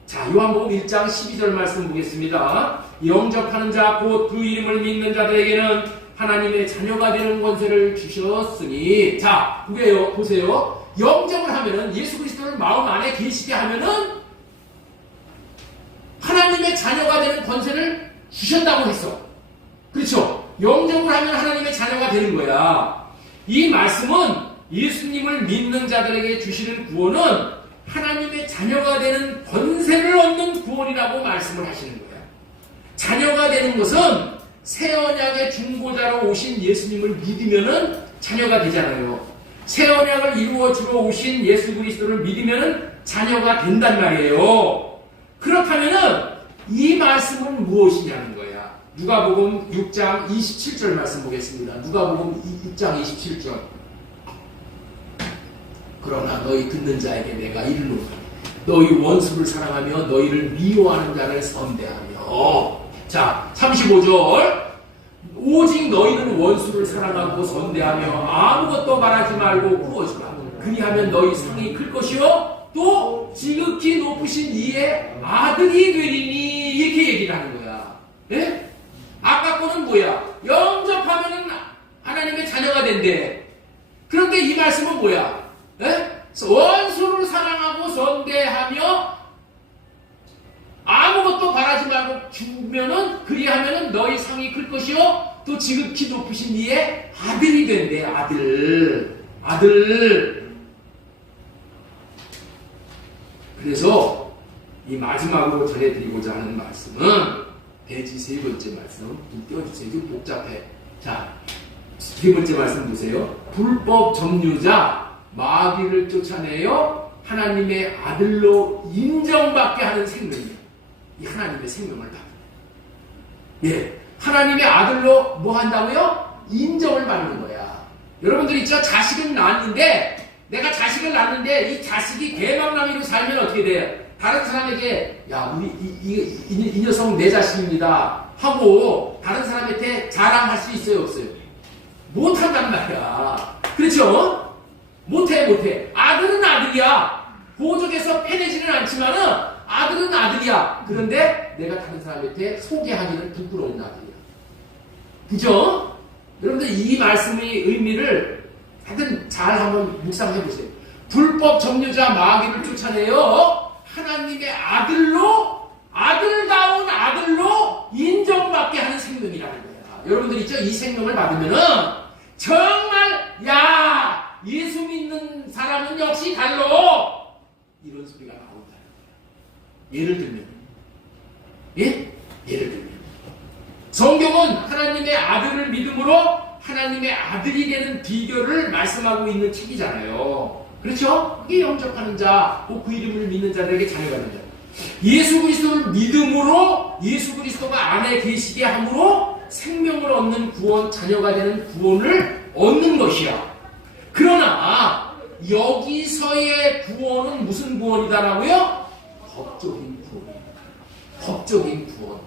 자, 요한복음 1장 12절 말씀 보겠습니다. 영접하는 자 곧 그 이름을 믿는 자들에게는 하나님의 자녀가 되는 권세를 주셨으니. 자, 그게요. 보세요. 영접을 하면은 예수 그리스도를 마음 안에 계시게 하면은 하나님의 자녀가 되는 권세를 주셨다고 했어. 그렇죠? 영접을 하면 하나님의 자녀가 되는 거야. 이 말씀은 예수님을 믿는 자들에게 주시는 구원은 하나님의 자녀가 되는 권세를 얻는 구원이라고 말씀을 하시는 거야. 자녀가 되는 것은 새 언약의 중보자로 오신 예수님을 믿으면은 자녀가 되잖아요. 새 언약을 이루어 주러 오신 예수 그리스도를 믿으면 자녀가 된단 말이에요. 그렇다면은 이 말씀은 무엇이냐는 거야. 누가복음 6장 27절 말씀 보겠습니다. 누가복음 6장 27절. 그러나 너희 듣는 자에게 내가 이르노니 너희 원수를 사랑하며 너희를 미워하는 자를 선대하며. 자, 35절. 오직 너희는 원수를 사랑하고 선대하며 아무것도 말하지 말고 구워주라. 그리하면 너희 상이 클 것이요 또 지극히 높으신 이의 아들이 되리니. 이렇게 얘기를 하는 거야. 예? 아까 거는 뭐야? 영접하면 하나님의 자녀가 된대. 그런데 이 말씀은 뭐야? 예? 원수를 사랑하고 선대하며 아무것도 바라지 말고 주면은 그리하면은 너희 상이 클 것이요 또 지극히 높으신 이의 아들이 된대. 아들. 그래서 이 마지막으로 전해드리고자 하는 말씀은 대지 세 번째 말씀. 좀 띄워주세요. 좀 복잡해. 자, 세 번째 말씀 보세요. 불법 점유자 마귀를 쫓아내어 하나님의 아들로 인정받게 하는 생명이에요. 이 하나님의 생명을 받는. 예, 하나님의 아들로 뭐 한다고요? 인정을 받는 거야. 여러분들 있죠? 자식은 낳았는데 내가 자식을 낳았는데 이 자식이 대망나미로 살면 어떻게 돼요? 다른 사람에게 야 우리 이 녀석 내 자식입니다 하고 다른 사람한테 자랑할 수 있어요 없어요? 못한단 말이야. 그렇죠? 못해. 아들은 아들이야. 보족에서 패내지는 않지만은 아들은 아들이야. 그런데 내가 다른 사람한테 소개하기는 부끄러운 아들이야. 그죠? 여러분들 이 말씀의 의미를 하여튼 잘 한번 묵상해 보세요. 불법 점유자 마귀를 쫓아내어 하나님의 아들다운 아들로 인정받게 하는 생명이라는 거야. 여러분들 있죠? 이 생명을 받으면은 정말 야 예수 믿는 사람은 역시 달러 이런 소리가 나온다. 예를 들면 성경은 하나님의 아들을 믿음으로 하나님의 아들이 되는 비결을 말씀하고 있는 책이잖아요. 그렇죠? 그게 영접하는 자, 그 이름을 믿는 자들에게 자녀가 된다. 예수 그리스도를 믿음으로 예수 그리스도가 안에 계시게 함으로 생명을 얻는 구원, 자녀가 되는 구원을 얻는 것이야. 그러나 여기서의 구원은 무슨 구원이다라고요? 법적인 구원.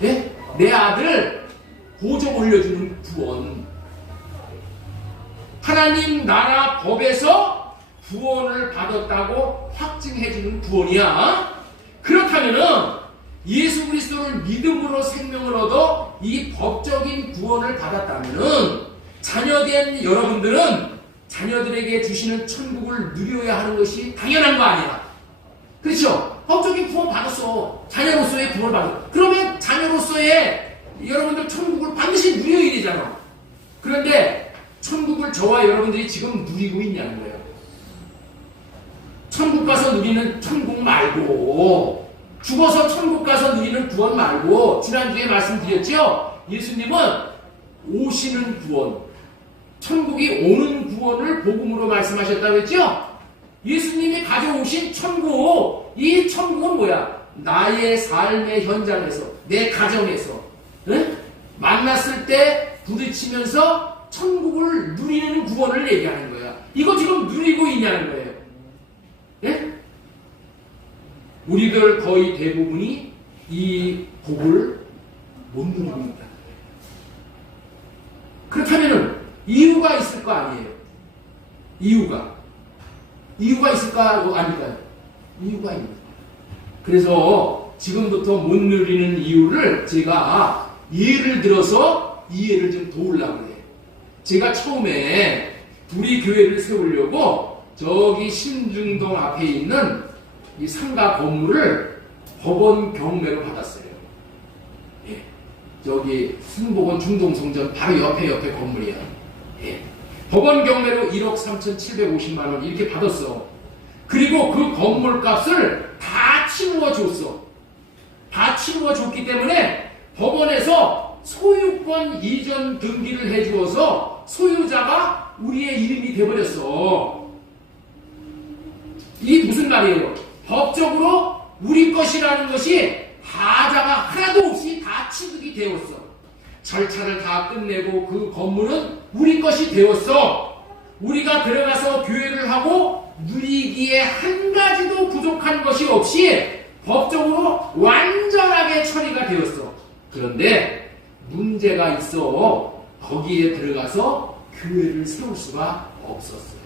네? 내 아들 보적 올려주는 구원. 하나님 나라 법에서 구원을 받았다고 확증해주는 구원이야. 그렇다면은 예수 그리스도를 믿음으로 생명을 얻어 이 법적인 구원을 받았다면은 자녀된 여러분들은 자녀들에게 주시는 천국을 누려야 하는 것이 당연한 거 아니야. 그렇죠? 법적인 구원 받았어. 자녀로서의 구원을 받았어. 그러면 자녀로서의 여러분들 천국을 반드시 누려야 되잖아. 그런데 천국을 저와 여러분들이 지금 누리고 있냐는 거예요. 천국 가서 누리는 천국 말고 죽어서 천국 가서 누리는 구원 말고 지난주에 말씀드렸죠? 예수님은 오시는 구원, 천국이 오는 구원을 복음으로 말씀하셨다고 했죠? 예수님이 가져오신 천국, 이 천국은 뭐야? 나의 삶의 현장에서, 내 가정에서 응? 만났을 때 부딪히면서 천국을 누리는 구원을 얘기하는 거야. 이거 지금 누리고 있냐는 거예요. 예? 우리들 거의 대부분이 이 복을 못 누리고 있다. 그렇다면 이유가 있을 거 아니에요. 이유가 있을까 아닐까요? 이유가 있는 거예요. 그래서 지금부터 못 누리는 이유를 제가 예를 들어서 이해를 좀 도우려고 해요. 제가 처음에 우리 교회를 세우려고 저기 신중동 앞에 있는 이 상가 건물을 법원 경매로 받았어요. 예. 저기 승복원 중동성전 바로 옆에 건물이야. 예. 법원 경매로 1억 3,750만 원 이렇게 받았어. 그리고 그 건물 값을 다 치루어 줬어. 다 치루어 줬기 때문에 법원에서 소유권 이전 등기를 해주어서 소유자가 우리의 이름이 되어버렸어. 이게 무슨 말이에요? 법적으로 우리 것이라는 것이 하자가 하나도 없이 다 취득이 되었어. 절차를 다 끝내고 그 건물은 우리 것이 되었어. 우리가 들어가서 교회를 하고 누리기에 한 가지도 부족한 것이 없이 법적으로 완전하게 처리가 되었어. 그런데 문제가 있어. 거기에 들어가서 교회를 세울 수가 없었어요.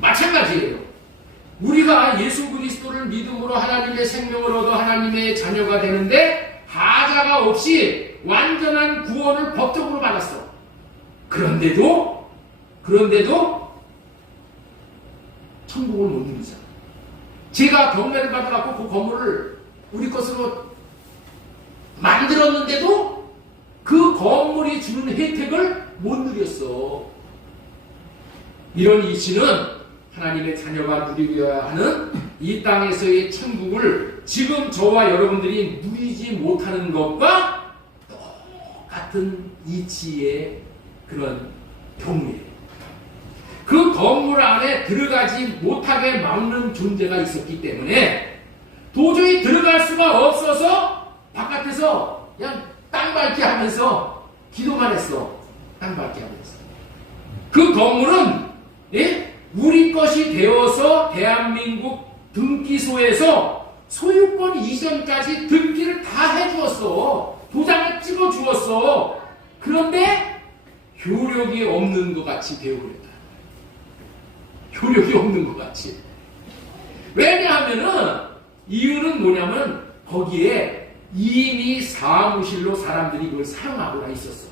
마찬가지예요. 우리가 예수 그리스도를 믿음으로 하나님의 생명을 얻어 하나님의 자녀가 되는데 하자가 없이 완전한 구원을 법적으로 받았어. 그런데도 천국을 못 누리잖아. 제가 경매를 받아갖고 그 건물을 우리 것으로 만들었는데도 그 건물이 주는 혜택을 못 누렸어. 이런 이치는 하나님의 자녀가 누리려야 하는 이 땅에서의 천국을 지금 저와 여러분들이 누리지 못하는 것과 똑같은 이치의 그런 경우예요. 그 건물 안에 들어가지 못하게 막는 존재가 있었기 때문에 도저히 들어갈 수가 없어서 바깥에서 그냥 땅밟기 하면서 기도만 했어. 땅밟기 하면서. 그 건물은 우리 것이 되어서 대한민국 등기소에서 소유권 이전까지 등기를 다 해주었어. 도장을 찍어주었어. 그런데 효력이 없는 것 같이 되어버렸다. 효력이 없는 것 같이. 왜냐하면은 이유는 뭐냐면 거기에 이미 사무실로 사람들이 그걸 사용하고 있었어.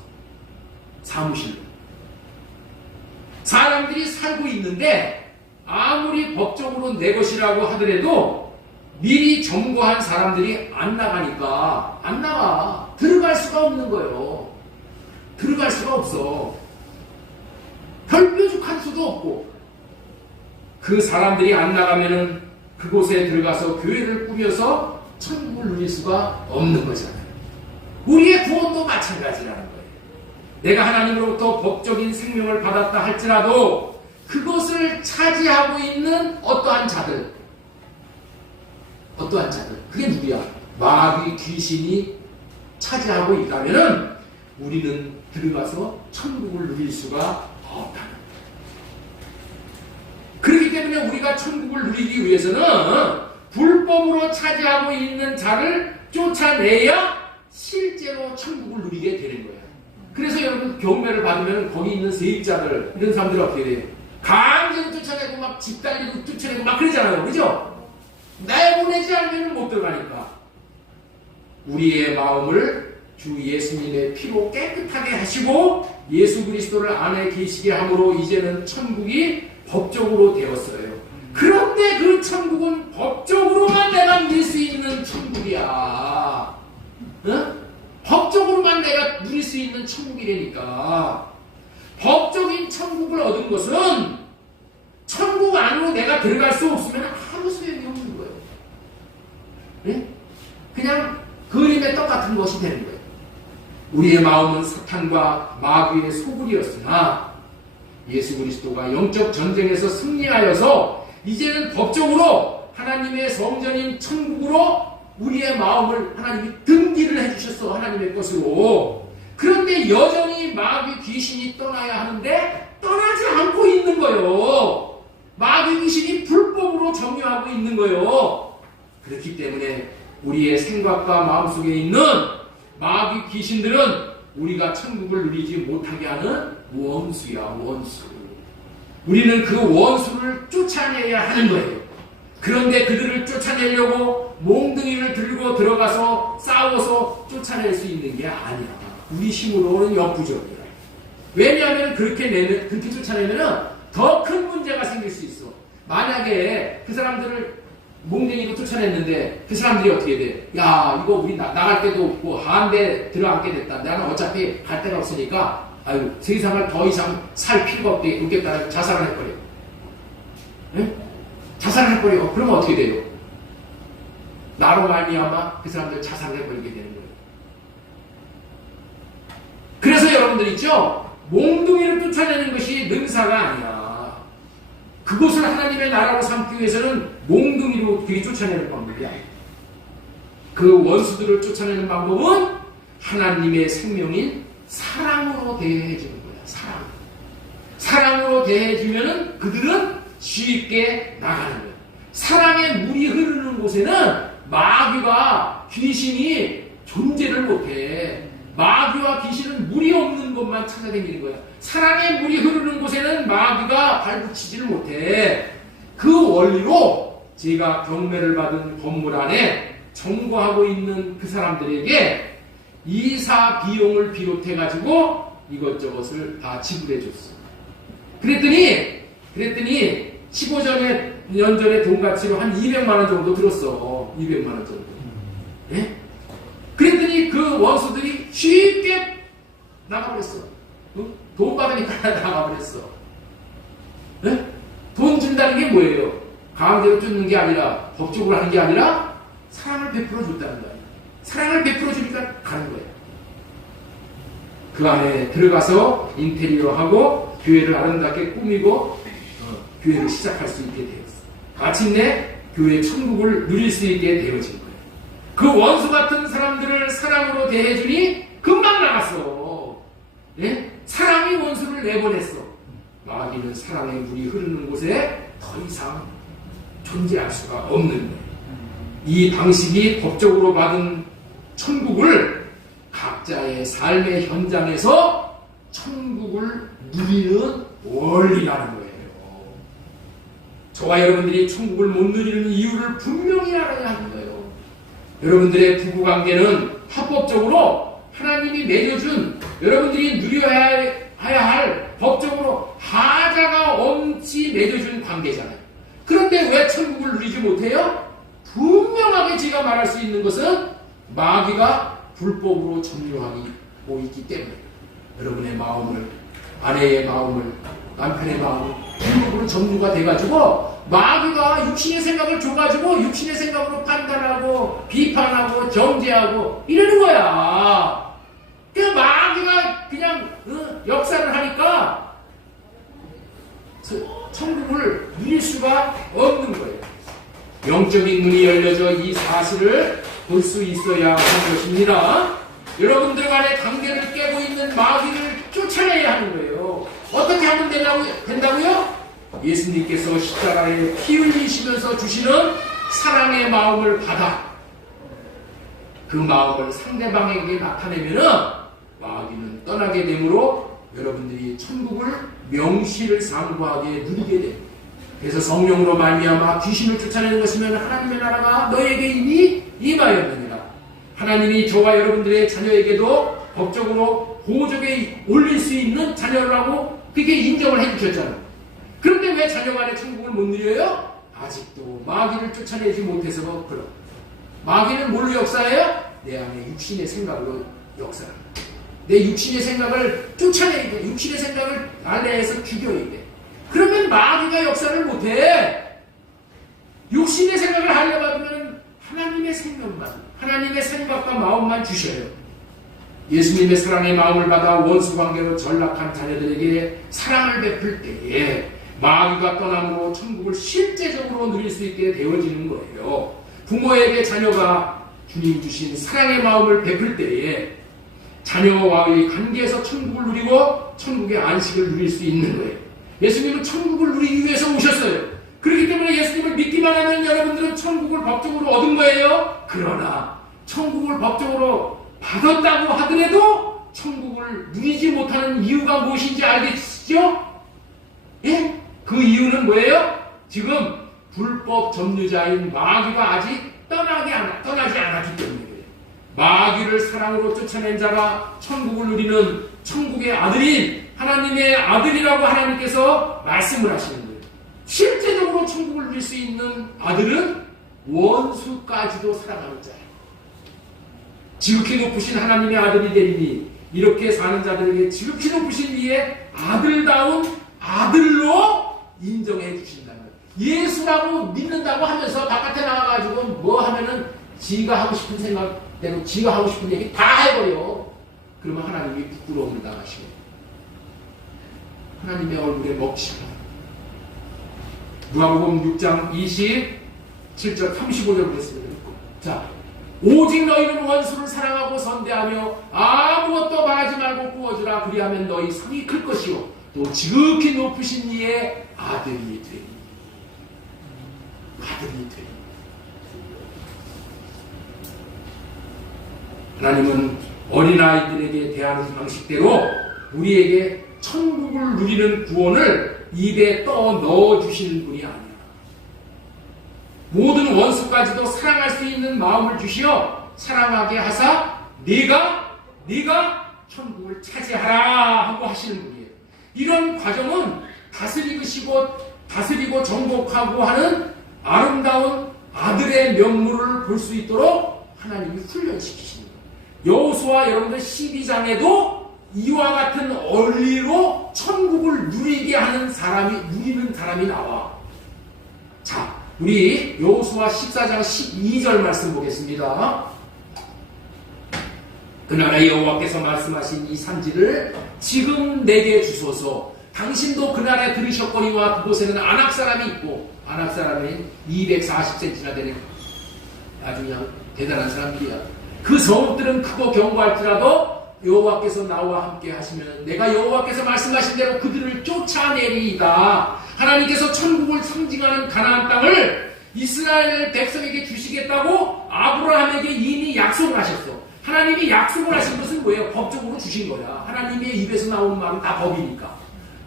사무실로. 사람들이 살고 있는데 아무리 법적으로 내 것이라고 하더라도 미리 점거한 사람들이 안 나가니까 안 나가. 들어갈 수가 없는 거예요. 들어갈 수가 없어. 별뾰족할 수도 없고. 그 사람들이 안 나가면은 그곳에 들어가서 교회를 꾸며서 천국을 누릴 수가 없는 거잖아요. 우리의 구원도 마찬가지라는 거예요. 내가 하나님으로부터 법적인 생명을 받았다 할지라도 그것을 차지하고 있는 어떠한 자들, 그게 누구야? 마귀 귀신이 차지하고 있다면은 우리는 들어가서 천국을 누릴 수가 없다. 그렇기 때문에 우리가 천국을 누리기 위해서는 불법으로 차지하고 있는 자를 쫓아내야 실제로 천국을 누리게 되는 거예요. 그래서 여러분 경매를 받으면 거기 있는 세입자들 이런 사람들이 어떻게 돼요? 강제로 쫓아내고 막 집 달리고 쫓아내고 막 그러잖아요. 그죠? 내보내지 않으면 못 들어가니까. 우리의 마음을 주 예수님의 피로 깨끗하게 하시고 예수 그리스도를 안에 계시게 함으로 이제는 천국이 법적으로 되었어요. 그런데 그 천국은 법적으로만 내가 누릴 수 있는 천국이야. 법적으로만 내가 누릴 수 있는 천국이라니까. 법적인 천국을 얻은 것은 천국 안으로 내가 들어갈 수 없으면 아무 소용이 없는 거예요. 그냥 그림의 똑같은 것이 되는 거예요. 우리의 마음은 사탄과 마귀의 소굴이었으나 예수 그리스도가 영적 전쟁에서 승리하여서 이제는 법적으로 하나님의 성전인 천국으로 우리의 마음을 하나님이 등기를 해주셨어. 하나님의 것으로. 그런데 여전히 마귀 귀신이 떠나야 하는데 떠나지 않고 있는 거예요. 마귀 귀신이 불법으로 정유하고 있는 거예요. 그렇기 때문에 우리의 생각과 마음속에 있는 마귀 귀신들은 우리가 천국을 누리지 못하게 하는 원수야, 원수. 우리는 그 원수를 쫓아내야 하는 거예요. 그런데 그들을 쫓아내려고 몽둥이를 들고 들어가서 싸워서 쫓아낼 수 있는 게 아니야. 우리 힘으로는 역부족이야. 왜냐하면 그렇게 쫓아내면 더 큰 문제가 생길 수 있어. 만약에 그 사람들을 몽둥이로 쫓아냈는데 그 사람들이 어떻게 돼? 야, 이거 우리 나갈 데도 없고 한데 들어앉게 됐다. 나는 어차피 갈 데가 없으니까 아유, 세상을 더 이상 살 필요가 없겠다. 자살을 해버려. 네? 자살을 해버려. 그러면 어떻게 돼요? 나로 말미암아 그 사람들 자살을 해버리게 되는 거예요. 그래서 여러분들 있죠? 몽둥이를 쫓아내는 것이 능사가 아니야. 그것을 하나님의 나라로 삼기 위해서는 몽둥이로 그리 쫓아내는 방법이 아니야. 그 원수들을 쫓아내는 방법은 하나님의 생명인 사랑으로 대해주는 거야. 사랑으로 대해주면은 그들은 쉽게 나가는 거야. 사랑의 물이 흐르는 곳에는 마귀와 귀신이 존재를 못해. 마귀와 귀신은 물이 없는 곳만 찾아다니는 거야. 사랑의 물이 흐르는 곳에는 마귀가 발붙이지를 못해. 그 원리로 제가 경매를 받은 건물 안에 점거하고 있는 그 사람들에게 이사 비용을 비롯해가지고 이것저것을 다 지불해 줬어. 그랬더니 15년 전에 돈 가치로 한 200만 원 정도 들었어. 200만 원 정도. 예? 그랬더니 그 원수들이 쉽게 나가버렸어. 응? 돈 받으니까 나가버렸어. 예? 돈 준다는 게 뭐예요? 가운데로 쫓는 게 아니라, 법적으로 하는 게 아니라 사랑을 베풀어 줬다는 거야. 사랑을 베풀어 주니까 가는 거야. 그 안에 들어가서 인테리어하고 교회를 아름답게 꾸미고 교회를 시작할 수 있게 되었어. 마침내 교회 천국을 누릴 수 있게 되어진 거예요. 그 원수 같은 사람들을 사랑으로 대해주니 금방 나갔어. 예? 사랑이 원수를 내보냈어. 마귀는 사랑의 물이 흐르는 곳에 더 이상 존재할 수가 없는 거예요. 이 방식이 법적으로 받은 천국을 각자의 삶의 현장에서 천국을 누리는 원리라는 거예요. 저와 여러분들이 천국을 못 누리는 이유를 분명히 알아야 하는 거예요. 여러분들의 부부관계는 합법적으로 하나님이 맺어준 여러분들이 누려야 할 법적으로 하자가 없이 맺어준 관계잖아요. 그런데 왜 천국을 누리지 못해요? 분명하게 제가 말할 수 있는 것은 마귀가 불법으로 점유하고 있기 때문에 여러분의 마음을, 아내의 마음을, 남편의 마음을 불법으로 점유가 돼가지고 마귀가 육신의 생각을 줘가지고 육신의 생각으로 판단하고 비판하고 정죄하고 이러는 거야. 그 마귀가 그냥 역사를 하니까 천국을 누릴 수가 없는 거예요. 영적인 눈이 열려져 이 사실을 볼 수 있어야 하는 것입니다. 여러분들 간의 관계를 깨고 있는 마귀를 쫓아내야 하는 거예요. 어떻게 하면 된다고요? 예수님께서 십자가에 피 흘리시면서 주시는 사랑의 마음을 받아 그 마음을 상대방에게 나타내면은 마귀는 떠나게 되므로 여러분들이 천국을 명실상부하게 누리게 됩니다. 그래서 성령으로 말미암아 귀신을 쫓아내는 것이면 하나님의 나라가 너에게 이미 임하였느니라. 하나님이 저와 여러분들의 자녀에게도 법적으로 보호적에 올릴 수 있는 자녀라고 그렇게 인정을 해주셨잖아요. 그런데 왜 자녀간의 천국을 못 누려요? 아직도 마귀를 쫓아내지 못해서 그럼. 마귀는 뭘로 역사해요? 내 안에 육신의 생각으로 역사합니다. 내 육신의 생각을 쫓아내야 돼. 육신의 생각을 날래에서 죽여야 돼. 그러면 마귀가 역사를 못해. 육신의 생각을 하려고 하면 하나님의 생각만, 하나님의 생각과 마음만 주셔요. 예수님의 사랑의 마음을 받아 원수관계로 전락한 자녀들에게 사랑을 베풀 때에 마귀가 떠남으로 천국을 실제적으로 누릴 수 있게 되어지는 거예요. 부모에게 자녀가 주님 주신 사랑의 마음을 베풀 때에 자녀와의 관계에서 천국을 누리고 천국의 안식을 누릴 수 있는 거예요. 예수님은 천국을 누리기 위해서 오셨어요. 그렇기 때문에 예수님을 믿기만 하면 여러분들은 천국을 법적으로 얻은 거예요. 그러나 천국을 법적으로 받았다고 하더라도 천국을 누리지 못하는 이유가 무엇인지 알겠죠? 예? 그 이유는 뭐예요? 지금 불법 점유자인 마귀가 아직 떠나지 않았기 때문이에요. 마귀를 사랑으로 쫓아낸 자가 천국을 누리는 천국의 아들인 하나님의 아들이라고 하나님께서 말씀을 하시는 거예요. 실제적으로 천국을 누릴 수 있는 아들은 원수까지도 사랑하는 자예요. 지극히 높으신 하나님의 아들이 되리니 이렇게 사는 자들에게 지극히 높으신 이의 아들다운 아들로 인정해 주신다는 거예요. 예수라고 믿는다고 하면서 바깥에 나와가지고 뭐 하면은 지가 하고 싶은 생각대로 지가 하고 싶은 얘기 다 해버려. 그러면 하나님이 부끄러움을 당하시고 하나님의 얼굴에 먹히고. 누가복음 6장 27절 35절 말씀을 읽고, 자, 오직 너희는 원수를 사랑하고 선대하며 아무것도 말하지 말고 구워주라. 그리하면 너희 성이 클 것이요 또 지극히 높으신 이의 아들이 되리. 아들이 되리. 하나님은 어린아이들에게 대하는 방식대로 우리에게 천국을 누리는 구원을 입에 떠 넣어주시는 분이 아니야. 모든 원수까지도 사랑할 수 있는 마음을 주시어 사랑하게 하사 네가 천국을 차지하라 하고 하시는 분이에요. 이런 과정은 다스리고 정복하고 하는 아름다운 아들의 면모를 볼 수 있도록 하나님이 훈련시키시는 거예요. 여호수아 여러분들 12장에도 이와 같은 원리로 천국을 누리게 하는 누리는 사람이 나와. 자, 우리 여호수아 14장 12절 말씀 보겠습니다. 그날에 여호와께서 말씀하신 이 산지를 지금 내게 주소서. 당신도 그날에 들으셨거니와 그곳에는 아낙 사람이 있고, 아낙 사람은 240cm나 되는 아주 그냥 대단한 사람들이야. 그 성읍들은 크고 견고할지라도 여호와께서 나와 함께 하시면 내가 여호와께서 말씀하신 대로 그들을 쫓아내리이다. 하나님께서 천국을 상징하는 가나안 땅을 이스라엘 백성에게 주시겠다고 아브라함에게 이미 약속을 하셨어. 하나님이 약속을 하신 것은 뭐예요? 법적으로 주신 거야. 하나님의 입에서 나오는 말은 다 법이니까.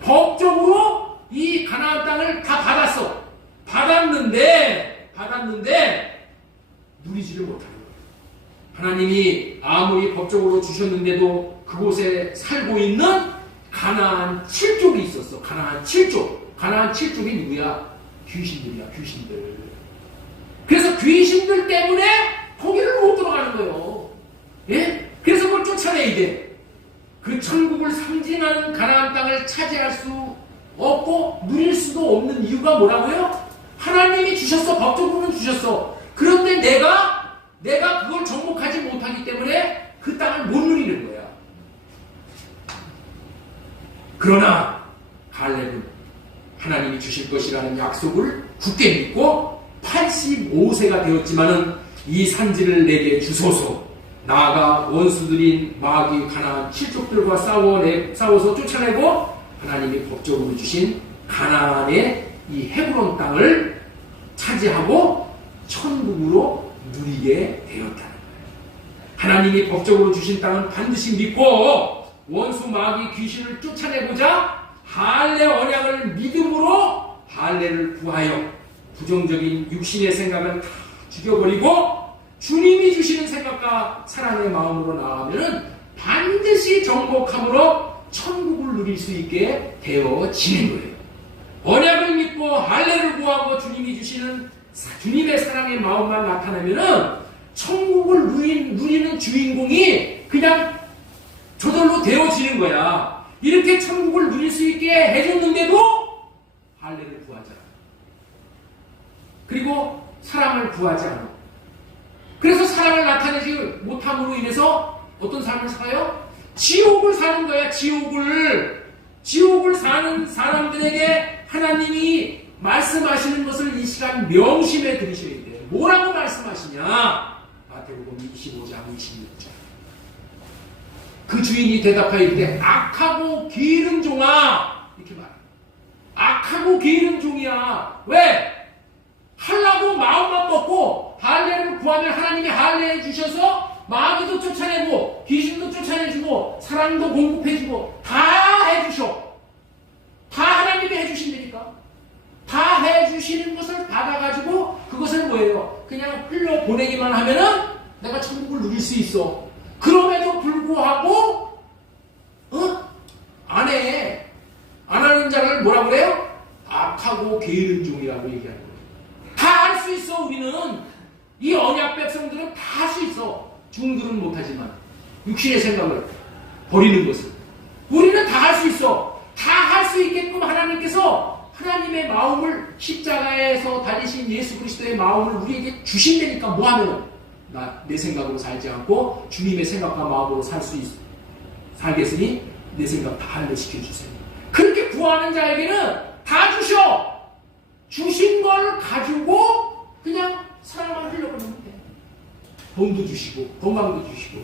법적으로 이 가나안 땅을 다 받았어. 받았는데 누리지를 못하는 거예요. 하나님이 아무리 법적으로 주셨는데도 그곳에 살고 있는 가나안 7족이 있었어. 가나안 7족이 누구야? 귀신들이야. 귀신들. 그래서 귀신들 때문에 거기를 못 들어가는 거예요. 예? 그래서 그걸 쫓아내야 돼. 그 천국을 상징하는 가나안 땅을 차지할 수 없고 누릴 수도 없는 이유가 뭐라고요? 하나님이 주셨어. 법적으로는 주셨어. 그런데 내가 그걸 정복하지 못하기 때문에 그 땅을 못 누리는 거야. 그러나 갈렙은 하나님이 주실 것이라는 약속을 굳게 믿고 85세가 되었지만은 이 산지를 내게 주소서. 나아가 원수들인 마귀 가나안 7족들과 싸워서 쫓아내고 하나님이 법적으로 주신 가나안의 이 헤브론 땅을 차지하고 천국으로 누리게 되었다는 거예요. 하나님이 법적으로 주신 땅은 반드시 믿고 원수 마귀 귀신을 쫓아내고자 할례 언약을 믿음으로 할례를 구하여 부정적인 육신의 생각은 다 죽여버리고 주님이 주시는 생각과 사랑의 마음으로 나아가면 반드시 정복함으로 천국을 누릴 수 있게 되어지는 거예요. 언약을 믿고 할례를 구하고 주님이 주시는 주님의 사랑의 마음만 나타나면은 천국을 누리는 주인공이 그냥 저절로 되어지는 거야. 이렇게 천국을 누릴 수 있게 해줬는데도 할례를 구하지 않아. 그리고 사랑을 구하지 않아. 그래서 사랑을 나타내지 못함으로 인해서 어떤 삶을 살아요? 지옥을 사는 거야. 지옥을 사는 사람들에게 하나님이 말씀하시는 것을 이 시간 명심해 들으셔야 돼요. 뭐라고 말씀하시냐? 마태복음 25장 26절. 그 주인이 대답하이르되 악하고 게으른 종아, 이렇게 말해요. 악하고 게으른 종이야. 왜? 하려고 마음만 먹고 할례를 구하면 하나님이 할례해 주셔서 마귀도 쫓아내고 귀신도 쫓아내주고 사랑도 공급해주고 다 해주셔. 다 하나님이 해주신다니까. 다 해주시는 것을 받아가지고 그것을 뭐예요? 그냥 흘려보내기만 하면은 내가 천국을 누릴 수 있어. 그럼에도 불구하고 안 해. 안 하는 자를 뭐라고 그래요? 악하고 게으른 종이라고 얘기하는 거예요. 다 할 수 있어. 우리는 이 언약 백성들은 다 할 수 있어. 중들은 못하지만 육신의 생각을 버리는 것을 우리는 다 할 수 있어. 다 할 수 있게끔 하나님께서 하나님의 마음을 십자가에서 달리신 예수 그리스도의 마음을 우리에게 주신다니까. 뭐 하면은 내 생각으로 살지 않고 주님의 생각과 마음으로 살겠으니 내 생각 다 할례시켜 주세요. 그렇게 구하는 자에게는 다 주셔. 주신 걸 가지고 그냥 사랑을 하려고 하는 돼. 돈도 주시고 건강도 주시고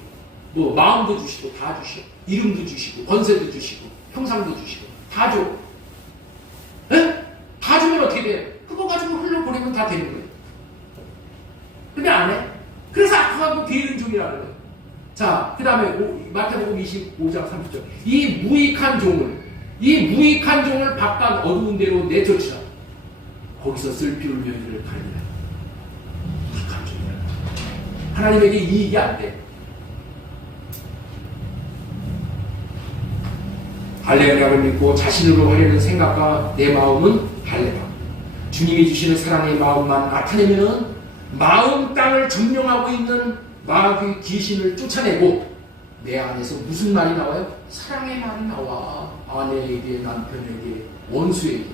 뭐 마음도 주시고 다 주셔. 이름도 주시고 권세도 주시고 형상도 주시고 다 줘. 에? 다 주면 어떻게 돼? 그거 가지고 흘려보내면 다 되는 거예요. 근데 안 해. 그래서 악하고 게으른 종이라는 거예요. 자, 그 다음에 마태복음 25장 30절. 이 무익한 종을 바깥 어두운 데로 내쫓으라. 거기서 쓸 피 울며 이를 갈리라. 무익한 종이야. 하나님에게 이익이 안 돼. 할례를 믿고 자신으로 하려는 생각과 내 마음은 할례다. 주님이 주시는 사랑의 마음만 나타내면은 마음 땅을 점령하고 있는 마귀 귀신을 쫓아내고 내 안에서 무슨 말이 나와요? 사랑의 말이 나와. 아내에게, 남편에게, 원수에게.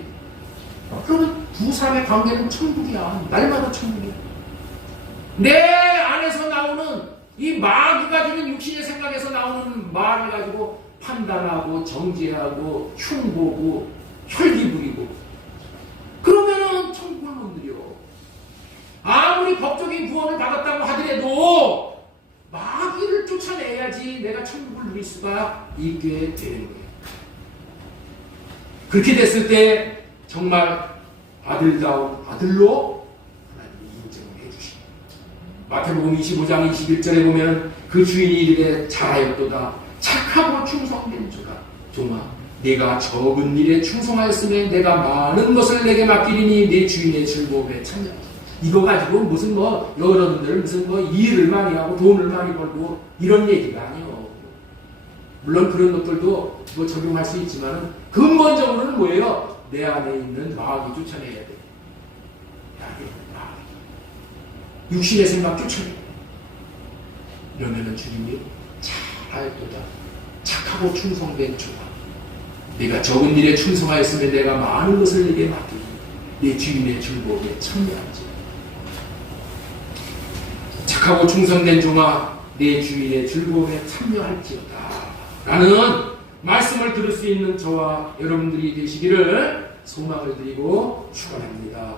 그러면 두 사람의 관계는 천국이야. 날마다 천국이야. 내 안에서 나오는 이 마귀가 주는 육신의 생각에서 나오는 말을 가지고 판단하고 정죄하고 흉보고 혈기 부리고 그러면은 천국을 못 누려. 아무리 법적인 구원을 받았다고 하더라도 마귀를 쫓아내야지 내가 천국을 누릴 수가 있게 되는 거예요. 그렇게 됐을 때 정말 아들다운 아들로 하나님이 인정을 해주시고 마태복음 25장 21절에 보면 그 주인이 이르되 잘하였도다. 착하고 충성된 종아 네가 적은 일에 충성하였으면 내가 많은 것을 내게 맡기리니 네 주인의 즐거움에 참여하라. 이거 가지고 무슨 여러분들 무슨 일을 많이 하고 돈을 많이 벌고 이런 얘기가 아니에요. 물론 그런 것들도 적용할 수 있지만 근본적으로는 뭐예요? 내 안에 있는 마귀 쫓아내야 돼. 마귀. 육신의 생각 쫓아내. 이러면은 주님이 잘하였도다. 착하고 충성된 종아 네가 적은 일에 충성하였으면 내가 많은 것을 내게 맡기리 내 주인의 즐거움에 참여하지. 착하고 충성된 종아 내 주인의 즐거움에 참여할지어다 라는 말씀을 들을 수 있는 저와 여러분들이 되시기를 소망을 드리고 축원합니다.